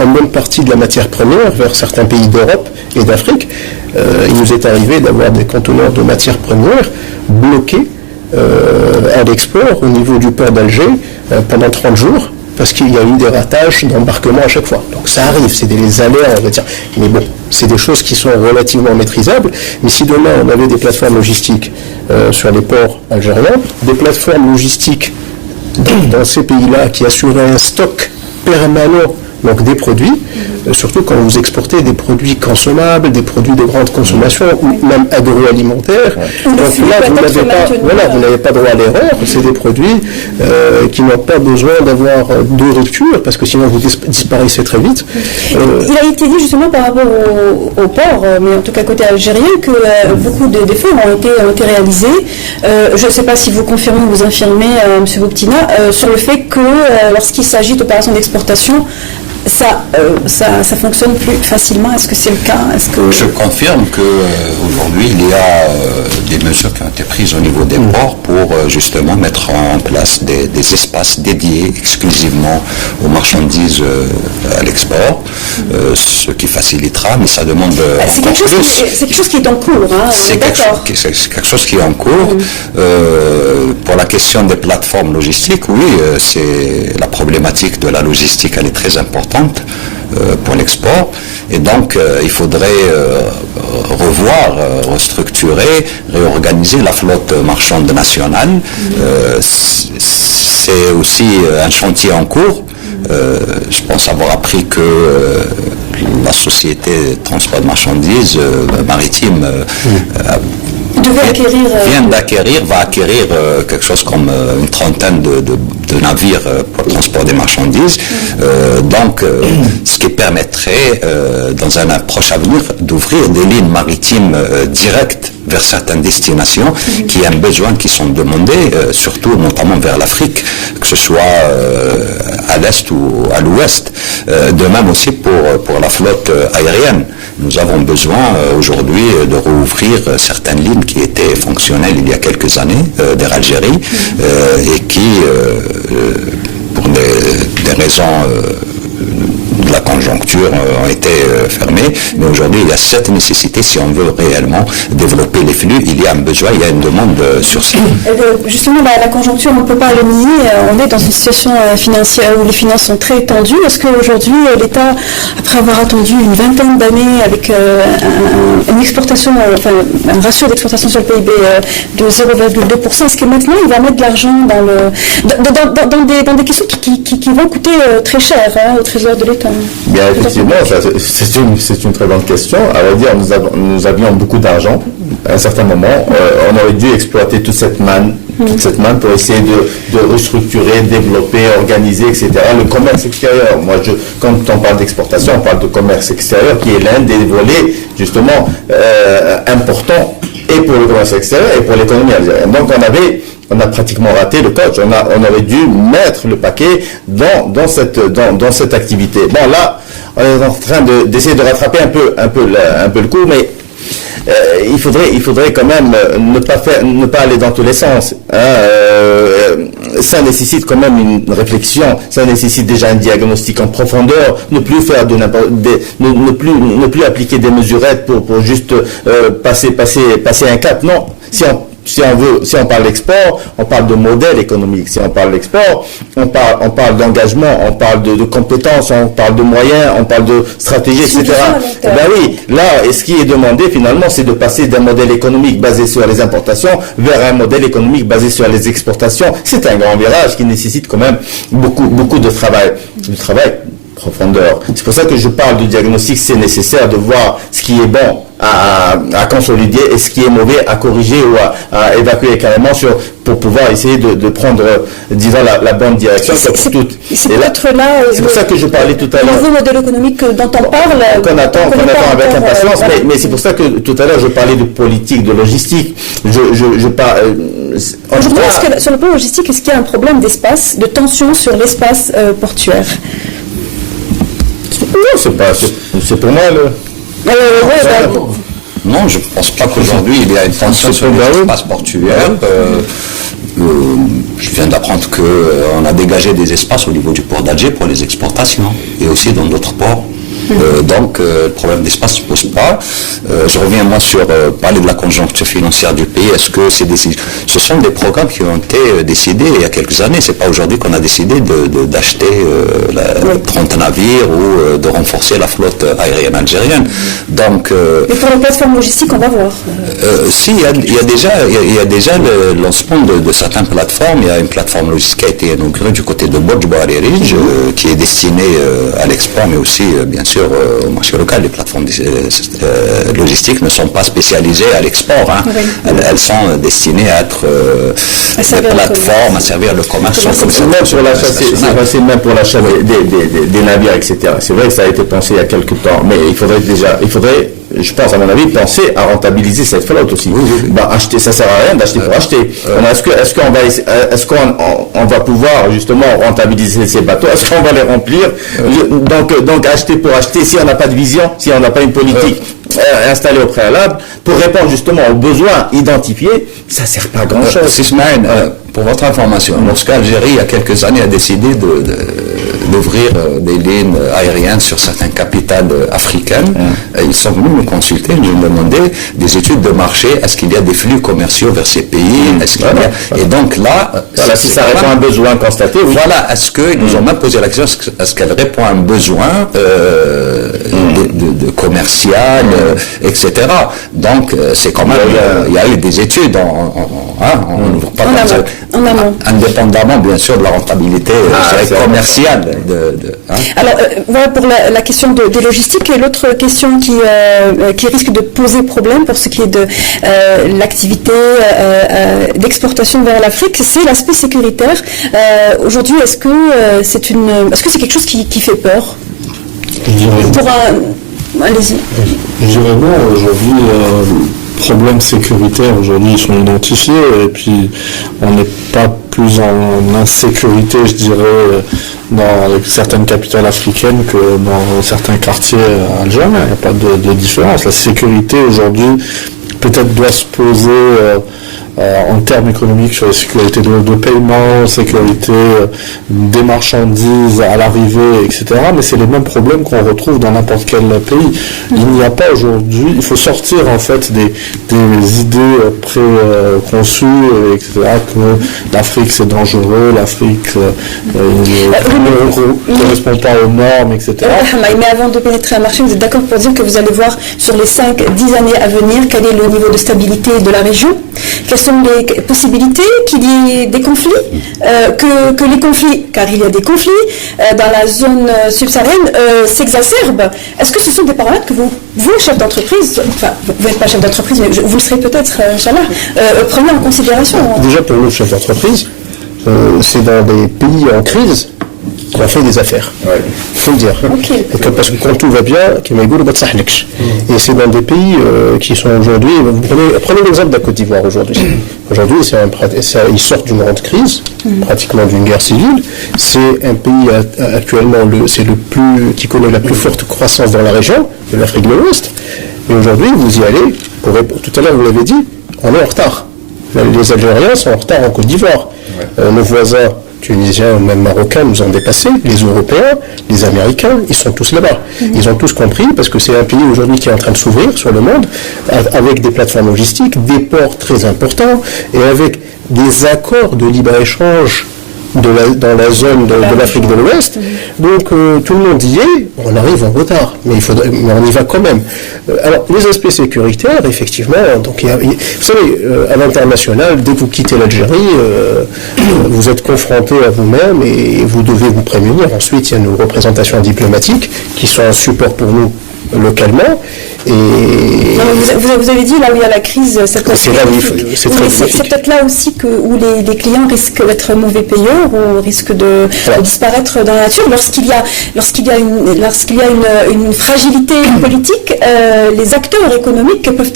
en bonne partie de la matière première vers certains pays d'Europe et d'Afrique. Il nous est arrivé d'avoir des conteneurs de matières premières bloqués à l'export au niveau du port d'Alger pendant 30 jours, parce qu'il y a eu des ratages d'embarquement à chaque fois. Donc ça arrive, c'est des aléas, on va dire. Mais bon, c'est des choses qui sont relativement maîtrisables. Mais si demain on avait des plateformes logistiques sur les ports algériens, des plateformes logistiques dans ces pays-là qui assuraient un stock permanent, donc des produits, surtout quand vous exportez des produits consommables, des produits de grande consommation ou même agroalimentaires. Donc là, vous n'avez pas droit à l'erreur. C'est des produits qui n'ont pas besoin d'avoir de rupture parce que sinon vous disparaissez très vite. Il a été dit justement par rapport au port, mais en tout cas côté algérien, que beaucoup d'efforts ont été réalisés. Je ne sais pas si vous confirmez ou vous infirmez, M. Bouktina, sur le fait que lorsqu'il s'agit d'opérations d'exportation, ça fonctionne plus facilement. Est-ce que c'est le cas? Je confirme qu'aujourd'hui, il y a des mesures qui ont été prises au niveau des ports pour justement mettre en place des espaces dédiés exclusivement aux marchandises à l'export, ce qui facilitera, mais ça demande c'est quelque chose qui est en cours. C'est quelque chose qui est en cours. Pour la question des plateformes logistiques, oui, c'est la problématique de la logistique, elle est très importante pour l'export, et donc il faudrait restructurer, réorganiser la flotte marchande nationale. C'est aussi un chantier en cours. Je pense avoir appris que la société de transport de marchandises maritime va acquérir quelque chose comme une trentaine de navires pour le transport des marchandises. Ce qui permettrait, dans un proche avenir, d'ouvrir des lignes maritimes directes vers certaines destinations qui ont un besoin, qui sont demandés, surtout notamment vers l'Afrique, que ce soit à l'est ou à l'ouest. De même aussi pour la flotte aérienne. Nous avons besoin aujourd'hui de rouvrir certaines lignes qui étaient fonctionnelles il y a quelques années d'Air Algérie et qui, pour des raisons de la conjoncture, ont été fermées. Mais aujourd'hui, il y a cette nécessité, si on veut réellement développer les flux, il y a un besoin, il y a une demande sur ça. Justement, la conjoncture, on ne peut pas le nier. On est dans une situation financière où les finances sont très tendues. Est-ce qu'aujourd'hui, l'État, après avoir attendu une vingtaine d'années avec une exportation, un ratio d'exportation sur le PIB de 0,2%, est-ce que maintenant, il va mettre de l'argent dans des questions qui vont coûter très cher au trésor de l'État? Bien, effectivement, c'est une très bonne question. À vrai dire, nous avions beaucoup d'argent. À un certain moment, on aurait dû exploiter toute cette manne pour essayer de restructurer, développer, organiser, etc. Le commerce extérieur. Quand on parle d'exportation, on parle de commerce extérieur, qui est l'un des volets, justement, importants, et pour le commerce extérieur, et pour l'économie algérienne. Donc, on a pratiquement raté le coach. On aurait dû mettre le paquet dans cette activité. Bon, là, on est en train d'essayer de rattraper un peu le coup, mais il faudrait quand même ne pas aller dans tous les sens. Ça nécessite quand même une réflexion. Ça nécessite déjà un diagnostic en profondeur. Ne plus faire ne plus appliquer des mesurettes pour juste passer un cap. Non. Si on parle d'export, on parle de modèle économique. Si on parle d'export, on parle d'engagement, on parle de compétences, on parle de moyens, on parle de stratégie, etc. Ben oui, là, et ce qui est demandé finalement, c'est de passer d'un modèle économique basé sur les importations vers un modèle économique basé sur les exportations. C'est un grand virage qui nécessite quand même beaucoup de travail. Profondeur. C'est pour ça que je parle de diagnostic, c'est nécessaire de voir ce qui est bon à consolider et ce qui est mauvais à corriger ou à évacuer carrément pour pouvoir essayer de prendre, disons, la bonne direction. C'est peut-être là... C'est pour ça que je parlais tout à l'heure. Le nouveau modèle économique dont on parle... Qu'on attend avec impatience, mais c'est pour ça que tout à l'heure je parlais de politique, de logistique. Sur le plan logistique, est-ce qu'il y a un problème d'espace, de tension sur l'espace portuaire? Non, c'est pour moi non, je ne pense pas qu'aujourd'hui il y a une tension sur l'espace portuaire. Je viens d'apprendre qu'on a dégagé des espaces au niveau du port d'Alger pour les exportations et aussi dans d'autres ports. Donc le problème d'espace ne se pose pas. Je reviens moi sur parler de la conjoncture financière du pays. Est-ce que ce sont des programmes qui ont été décidés il y a quelques années? C'est pas aujourd'hui qu'on a décidé d'acheter 30 navires ou de renforcer la flotte aérienne algérienne. Donc mais pour les plateformes logistiques, on va voir. Si, il y a déjà le lancement de certaines plateformes. Il y a une plateforme logistique qui a été inaugurée du côté de Bodj Bouari Ridge, qui est destinée à l'export, mais aussi bien sûr au marché local. Les plateformes logistiques ne sont pas spécialisées à l'export. Hein. Oui. Elles sont destinées à être des plateformes, à servir le commerce. C'est même pour l'achat des navires, etc. C'est vrai que ça a été pensé il y a quelques temps, mais il faudrait, je pense à mon avis, penser à rentabiliser cette flotte aussi. Oui. Acheter, ça sert à rien d'acheter pour acheter. Est-ce qu'on va pouvoir justement rentabiliser ces bateaux? Est-ce qu'on va les remplir? Donc acheter pour acheter, si on n'a pas de vision, si on n'a pas une politique installée au préalable, pour répondre justement aux besoins identifiés, ça ne sert pas à grand chose. Sismaïn, pour votre information, lorsqu'Algérie, il y a quelques années, a décidé d'ouvrir des lignes aériennes sur certaines capitales africaines, ils sont venus me consulter, nous demander des études de marché. Est-ce qu'il y a des flux commerciaux vers ces pays? Est-ce qu'il y a... Et donc là, si ça répond à un besoin constaté, oui. Voilà, est-ce qu'ils nous ont même posé la question, est-ce qu'elle répond à un besoin de commercial, etc. Donc c'est quand même, il y a eu des études, on n'ouvre pas comme ça, indépendamment bien sûr de la rentabilité commerciale. Alors voilà pour la question des logistiques. Et l'autre question qui risque de poser problème pour ce qui est de l'activité d'exportation vers l'Afrique, c'est l'aspect sécuritaire. Aujourd'hui, est-ce que c'est quelque chose qui fait peur? Allez-y. Je dirais non, aujourd'hui, problèmes sécuritaires, aujourd'hui, ils sont identifiés, et puis on n'est pas plus en insécurité, je dirais, dans certaines capitales africaines que dans certains quartiers algériens. Il n'y a pas de différence. La sécurité, aujourd'hui, peut-être doit se poser en termes économiques sur la sécurité de paiement, sécurité des marchandises à l'arrivée, etc. Mais c'est les mêmes problèmes qu'on retrouve dans n'importe quel pays. Il n'y a pas aujourd'hui, il faut sortir en fait des idées préconçues, etc. que l'Afrique c'est dangereux, l'Afrique ne correspond pas aux normes, etc. Mais avant de pénétrer un marché, vous êtes d'accord pour dire que vous allez voir sur les 5-10 années à venir quel est le niveau de stabilité de la région? Quelles sont les possibilités qu'il y ait des conflits, que les conflits, car il y a des conflits dans la zone subsaharienne, s'exacerbent? Est-ce que ce sont des paramètres que vous chef d'entreprise, enfin, vous n'êtes pas chef d'entreprise, mais vous le serez peut-être, Inch'Allah, prenez en considération? Déjà, pour nous, chef d'entreprise, c'est dans des pays en crise qu'on fait des affaires. Il faut le dire. Okay. Parce que quand tout va bien, et c'est dans des pays qui sont aujourd'hui... Prenez l'exemple de la Côte d'Ivoire aujourd'hui. Aujourd'hui, ils sortent d'une grande crise, pratiquement d'une guerre civile. C'est un pays actuellement qui connaît la plus forte croissance dans la région, de l'Afrique de l'Ouest. Et aujourd'hui, vous y allez, tout à l'heure vous l'avez dit, on est en retard. Les Algériens sont en retard en Côte d'Ivoire. Nos voisins tunisiens ou même marocains nous ont dépassés, les Européens, les Américains, ils sont tous là-bas. Ils ont tous compris, parce que c'est un pays aujourd'hui qui est en train de s'ouvrir sur le monde, avec des plateformes logistiques, des ports très importants, et avec des accords de libre-échange dans la zone de l'Afrique de l'Ouest. Donc tout le monde y est, on arrive en retard, mais on y va quand même. Alors les aspects sécuritaires, effectivement, donc vous savez, à l'international, dès que vous quittez l'Algérie, vous êtes confronté à vous-même et vous devez vous prémunir. Ensuite, il y a nos représentations diplomatiques qui sont un support pour nous localement. Vous avez dit là où il y a la crise, c'est peut-être là aussi où les clients risquent d'être mauvais payeurs ou risquent de disparaître dans la nature. Lorsqu'il y a une fragilité politique, les acteurs économiques peuvent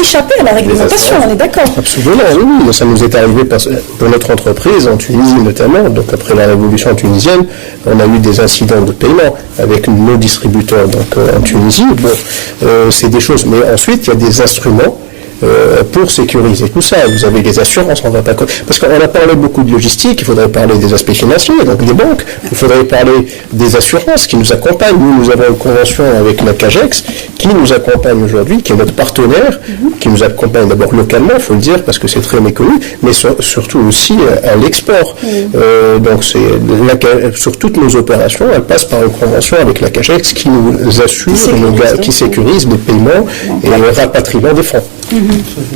échapper à la réglementation, on est d'accord? Absolument, oui. Ça nous est arrivé pour notre entreprise en Tunisie notamment. Donc après la révolution tunisienne, on a eu des incidents de paiement avec nos distributeurs en Tunisie. C'est des choses, mais ensuite il y a des instruments pour sécuriser tout ça. Vous avez les assurances, on va pas... Parce qu'on a parlé beaucoup de logistique, il faudrait parler des aspects financiers, donc des banques, il faudrait parler des assurances qui nous accompagnent. Nous avons une convention avec la CAGEX qui nous accompagne aujourd'hui, qui est notre partenaire, qui nous accompagne d'abord localement, il faut le dire, parce que c'est très méconnu, mais surtout aussi à l'export. Donc sur toutes nos opérations, elles passent par une convention avec la CAGEX qui nous assure, qui sécurise les paiements et le rapatriement des fonds.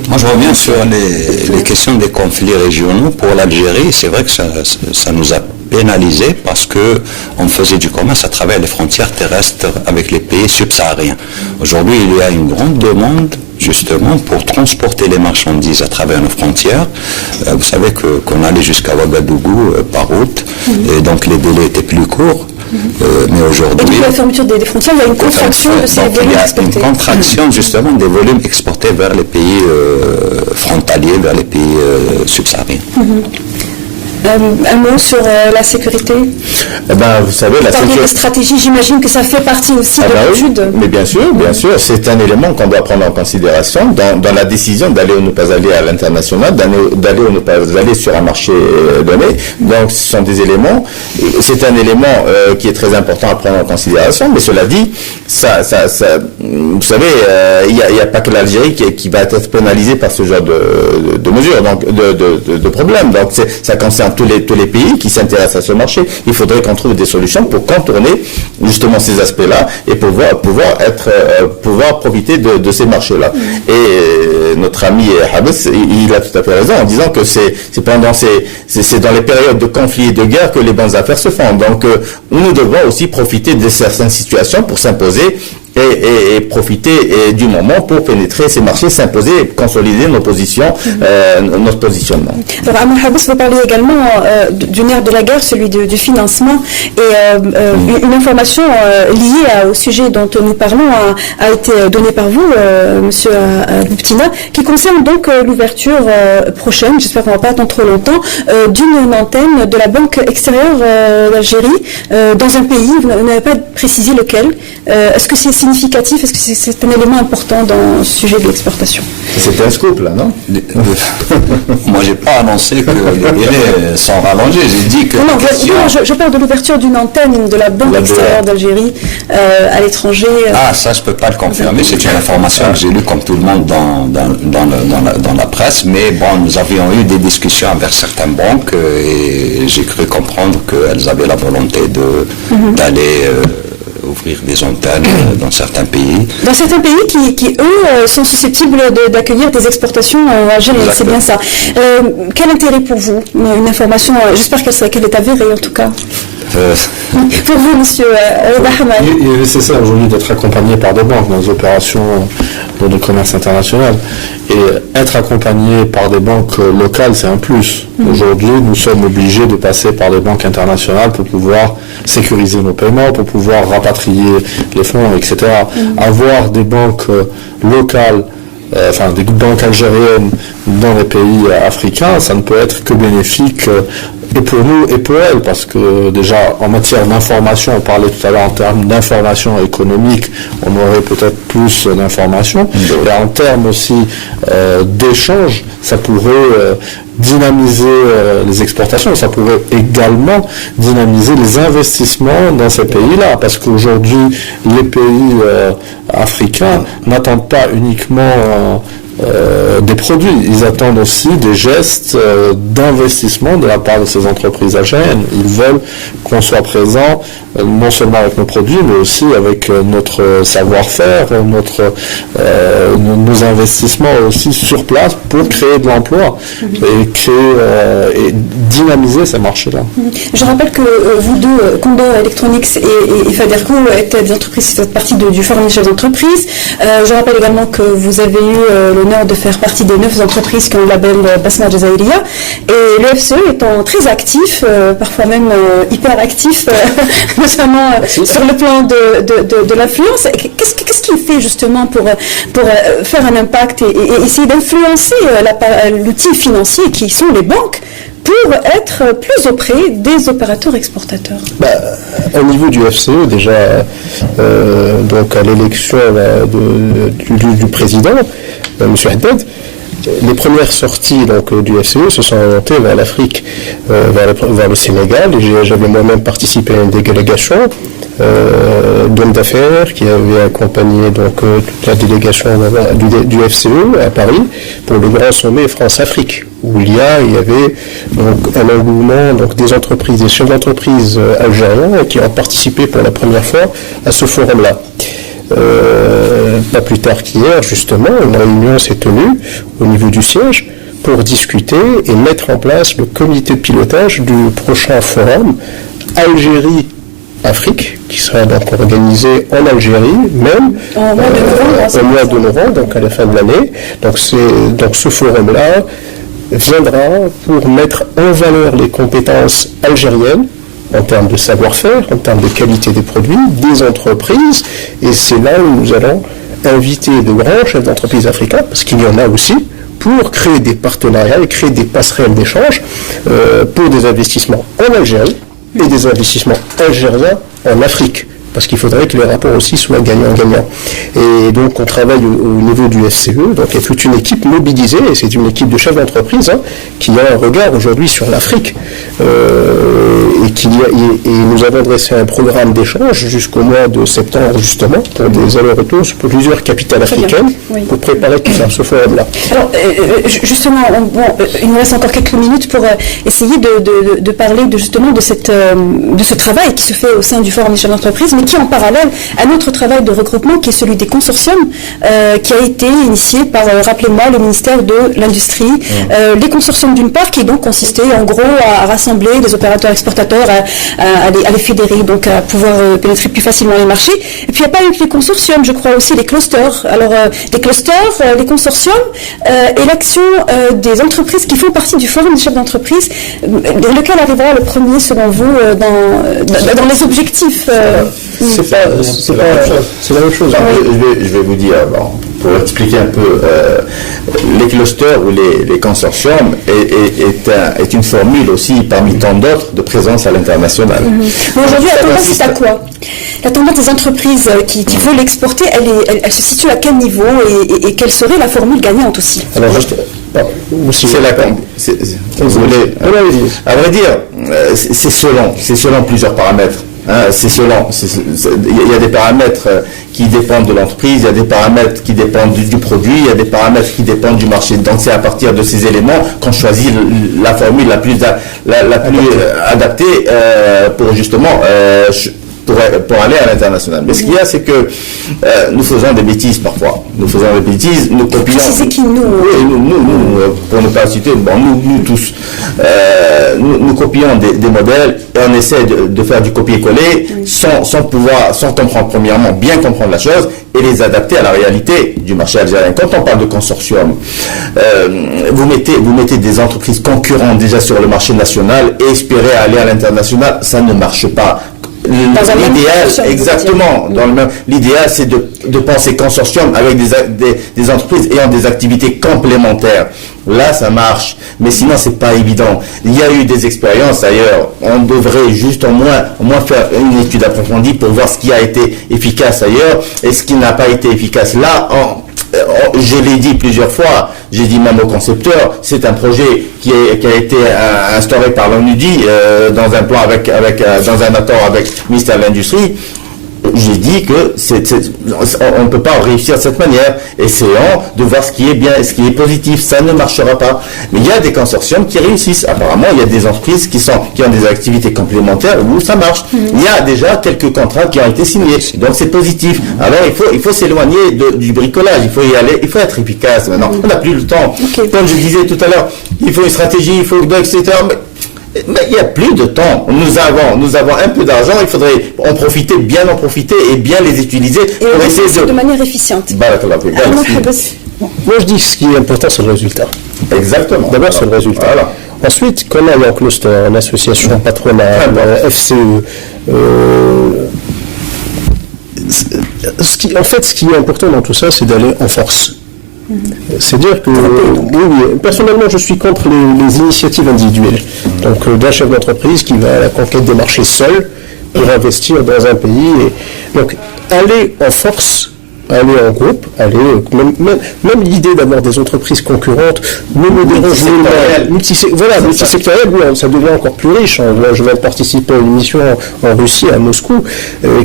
Moi, je reviens sur les questions des conflits régionaux. Pour l'Algérie, c'est vrai que ça nous a pénalisé parce qu'on faisait du commerce à travers les frontières terrestres avec les pays subsahariens. Aujourd'hui, il y a une grande demande justement pour transporter les marchandises à travers nos frontières. Vous savez qu'on allait jusqu'à Ouagadougou par route, et donc les délais étaient plus courts. Mais aujourd'hui... Et depuis la fermeture des frontières, il y a une contraction de ces volumes exportés. Il y a une contraction justement des volumes exportés vers les pays frontaliers, vers les pays subsahariens. Un mot sur la sécurité. Vous savez, la sécurité... de stratégie, j'imagine que ça fait partie aussi de l'étude. Oui, mais bien sûr, c'est un élément qu'on doit prendre en considération dans la décision d'aller ou ne pas aller à l'international, d'aller ou ne pas aller sur un marché donné. Donc, ce sont des éléments. C'est un élément qui est très important à prendre en considération. Mais cela dit, vous savez, il n'y a pas que l'Algérie qui va être pénalisée par ce genre de mesures, donc de problèmes. Donc, ça concerne tous les pays qui s'intéressent à ce marché. Il faudrait qu'on trouve des solutions pour contourner justement ces aspects-là et pouvoir profiter de ces marchés-là. Et notre ami Habs, il a tout à fait raison en disant que c'est dans les périodes de conflits et de guerre que les bonnes affaires se font. Donc nous devons aussi profiter de certaines situations pour s'imposer et profiter du moment pour pénétrer ces marchés, s'imposer et consolider nos positions, notre positionnement. Alors, Amour Habs, vous parlez également du nerf de la guerre, celui du financement, et une information liée au sujet dont nous parlons a été donnée par vous, Monsieur Boubtina, qui concerne donc l'ouverture prochaine, j'espère qu'on ne va pas attendre trop longtemps, d'une antenne de la Banque extérieure d'Algérie dans un pays, vous n'avez pas précisé lequel. Est-ce que c'est significatif? Est-ce que c'est un élément important dans le sujet de l'exportation? C'est un scoop, là, non? Moi, j'ai pas annoncé que les délais sont rallongés. J'ai dit que... Non, je parle de l'ouverture d'une antenne de la Banque extérieure d'Algérie à l'étranger. Ça, je peux pas le confirmer. C'est une information que j'ai lue comme tout le monde dans la presse. Mais bon, nous avions eu des discussions avec certaines banques et j'ai cru comprendre qu'elles avaient la volonté d'aller... ouvrir des antennes dans certains pays. Dans certains pays qui eux, sont susceptibles d'accueillir des exportations algériennes, c'est bien ça. Quel intérêt pour vous? Une information, j'espère qu'elle est avérée en tout cas. Pour vous, monsieur Bahman. Il est nécessaire aujourd'hui d'être accompagné par des banques dans les opérations de commerce international. Et être accompagné par des banques locales, c'est un plus. Aujourd'hui, nous sommes obligés de passer par des banques internationales pour pouvoir sécuriser nos paiements, pour pouvoir rapatrier les fonds, etc. Avoir des banques locales, des banques algériennes dans les pays africains, ça ne peut être que bénéfique et pour nous et pour elles, parce que déjà en matière d'information, on parlait tout à l'heure en termes d'information économique, on aurait peut-être plus d'informations, et en termes aussi d'échange, ça pourrait dynamiser les exportations, ça pourrait également dynamiser les investissements dans ces pays-là, parce qu'aujourd'hui, les pays africains n'attendent pas uniquement des produits. Ils attendent aussi des gestes d'investissement de la part de ces entreprises algériennes. Ils veulent qu'on soit présent non seulement avec nos produits, mais aussi avec notre savoir-faire, nos investissements aussi sur place pour créer de l'emploi et dynamiser ces marchés-là. Je rappelle que vous deux, Condor Electronics et Faderco, êtes des entreprises qui font partie du Forum des chefs d'entreprise. Je rappelle également que vous avez eu l'honneur de faire partie des 9 entreprises qui ont le label Basma Jazairiya. Et le FCE étant très actif, parfois même hyper actif, notamment sur le plan de l'influence. Qu'est-ce qu'il fait justement pour faire un impact et essayer d'influencer l'outil financier qui sont les banques pour être plus auprès des opérateurs exportateurs? Au niveau du FCE, déjà, donc à l'élection du président, M. Haddad, les premières sorties du FCE se sont orientées vers l'Afrique, vers le Sénégal, et j'avais moi-même participé à une délégation d'hommes d'affaires qui avait accompagné toute la délégation du FCE à Paris pour le grand sommet France-Afrique, où il y avait un engouement des entreprises, des chefs d'entreprise algériens qui ont participé pour la première fois à ce forum-là. Pas plus tard qu'hier, justement, une réunion s'est tenue au niveau du siège pour discuter et mettre en place le comité de pilotage du prochain forum Algérie-Afrique, qui sera donc organisé en Algérie, même au mois de novembre, donc à la fin de l'année. Donc ce forum-là viendra pour mettre en valeur les compétences algériennes en termes de savoir-faire, en termes de qualité des produits, des entreprises, et c'est là où nous allons inviter de grands chefs d'entreprise africains, parce qu'il y en a aussi, pour créer des partenariats et créer des passerelles d'échange pour des investissements en Algérie et des investissements algériens en Afrique, parce qu'il faudrait que les rapports aussi soient gagnant-gagnant. Et donc on travaille au niveau du FCE, donc il y a toute une équipe mobilisée, et c'est une équipe de chefs d'entreprise qui a un regard aujourd'hui sur l'Afrique, et nous avons dressé un programme d'échange jusqu'au mois de septembre, justement, pour des allers-retours pour plusieurs capitales africaines, pour préparer tout ça, ce forum-là. Alors, justement, il nous reste encore quelques minutes pour essayer de parler justement de ce travail qui se fait au sein du Forum des chefs d'entreprise, mais qui en parallèle un autre travail de regroupement qui est celui des consortiums, qui a été initié par, rappelez-moi, le ministère de l'Industrie. Les consortiums d'une part, qui donc consistaient en gros à rassembler des opérateurs exportateurs, à les fédérer, donc à pouvoir pénétrer plus facilement les marchés. Et puis il n'y a pas eu que les consortiums, je crois aussi les clusters. Alors les clusters, les consortiums et l'action des entreprises qui font partie du Forum des chefs d'entreprise, lequel arrivera le premier selon vous dans les objectifs C'est la même chose. Je vais vous dire, pour expliquer un peu, les clusters ou les consortiums est une formule aussi, parmi tant d'autres, de présence à l'international. Aujourd'hui, la tendance c'est à quoi? La tendance des entreprises qui veulent exporter, elle se situe à quel niveau et quelle serait la formule gagnante aussi? Alors juste, c'est la vous voulez, à vrai dire, c'est selon plusieurs paramètres. Il y a des paramètres qui dépendent de l'entreprise, il y a des paramètres qui dépendent du produit, il y a des paramètres qui dépendent du marché. Donc c'est à partir de ces éléments qu'on choisit la formule la plus adaptée pour justement pour aller à l'international. Mais ce qu'il y a, c'est que nous faisons des bêtises parfois. Nous copions. C'est qui nous? Oui, nous, pour ne pas citer, nous tous. Nous copions des modèles et on essaie de faire du copier-coller sans comprendre, premièrement, bien comprendre la chose et les adapter à la réalité du marché algérien. Quand on parle de consortium, vous mettez des entreprises concurrentes déjà sur le marché national et espérer aller à l'international, ça ne marche pas. L'idéal, exactement, l'idéal c'est de penser consortium avec des entreprises ayant des activités complémentaires. Là, ça marche, mais sinon c'est pas évident. Il y a eu des expériences ailleurs. On devrait juste au moins faire une étude approfondie pour voir ce qui a été efficace ailleurs et ce qui n'a pas été efficace. Là, je l'ai dit plusieurs fois, j'ai dit même au concepteur, c'est un projet qui a été instauré par l'ONUDI dans un plan dans un accord avec le ministère de l'Industrie. j'ai dit que on ne peut pas réussir de cette manière. Essayons de voir ce qui est bien et ce qui est positif. Ça ne marchera pas. Mais il y a des consortiums qui réussissent. Apparemment, il y a des entreprises qui ont des activités complémentaires où ça marche. Il y a déjà quelques contrats qui ont été signés. Donc c'est positif. Alors il faut s'éloigner du bricolage. Il faut y aller. Il faut être efficace maintenant. On n'a plus le temps. Comme je disais tout à l'heure, il faut une stratégie, il faut etc. Mais il n'y a plus de temps. Nous avons un peu d'argent, il faudrait en profiter et bien les utiliser pour essayer de manière efficiente. Moi je dis que ce qui est important c'est le résultat. Exactement. D'abord c'est le résultat. Voilà. Ensuite, comme il y a un cluster, une association patronale, FCE, ce qui est important dans tout ça, c'est d'aller en force. C'est-à-dire que, oui, personnellement, je suis contre les initiatives individuelles. Donc, d'un chef d'entreprise qui va à la conquête des marchés seul pour investir dans un pays. Donc, aller en force, aller en groupe, même l'idée d'avoir des entreprises concurrentes ne me dérange pas. Multisectoriel, oui, ça devient encore plus riche. Je viens de participer à une mission en Russie, à Moscou,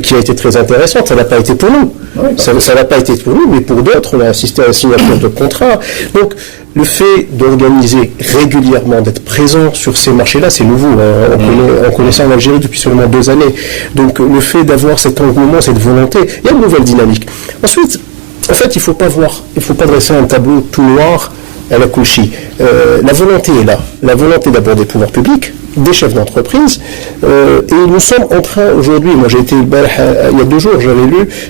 qui a été très intéressante. Ça n'a pas été pour nous. Ça n'a pas été pour nous, mais pour d'autres, on a assisté à la signature de contrats. Donc, le fait d'organiser régulièrement, d'être présent sur ces marchés-là, c'est nouveau. On connaît ça en Algérie depuis seulement 2 années. Donc, le fait d'avoir cet engouement, cette volonté, il y a une nouvelle dynamique. Ensuite, en fait, il faut pas dresser un tableau tout noir à la Kouchi. La volonté est là. La volonté d'abord des pouvoirs publics, des chefs d'entreprise, et nous sommes en train aujourd'hui, moi j'ai été il y a 2 jours,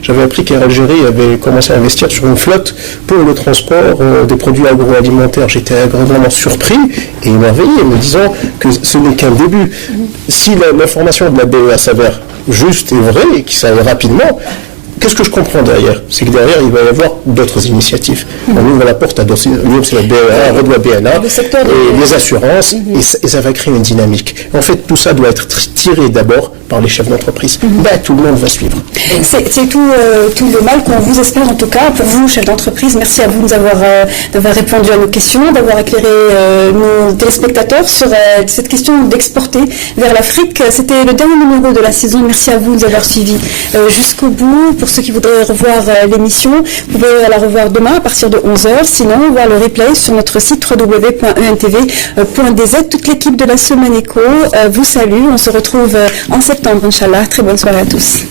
j'avais appris qu'Algérie avait commencé à investir sur une flotte pour le transport des produits agroalimentaires. J'étais agréablement surpris et émerveillé, me disant que ce n'est qu'un début. Si l'information de la BEA s'avère juste et vraie, et que ça aille rapidement, qu'est-ce que je comprends derrière? C'est que derrière, il va y avoir d'autres initiatives. On ouvre la porte à d'autres. C'est la BEA, Redwa BNA, et les assurances, et ça va créer une dynamique. En fait, tout ça doit être tiré d'abord par les chefs d'entreprise. Tout le monde va suivre. C'est tout le mal qu'on vous espère, en tout cas, pour vous, chefs d'entreprise. Merci à vous d'avoir répondu à nos questions, d'avoir éclairé nos téléspectateurs sur cette question d'exporter vers l'Afrique. C'était le dernier numéro de la saison. Merci à vous de nous avoir suivis jusqu'au bout. Pour ceux qui voudraient revoir l'émission, vous pouvez la revoir demain à partir de 11h. Sinon, voir le replay sur notre site www.entv.dz. Toute l'équipe de la Semaine Éco vous salue. On se retrouve en septembre, Inch'Allah. Très bonne soirée à tous.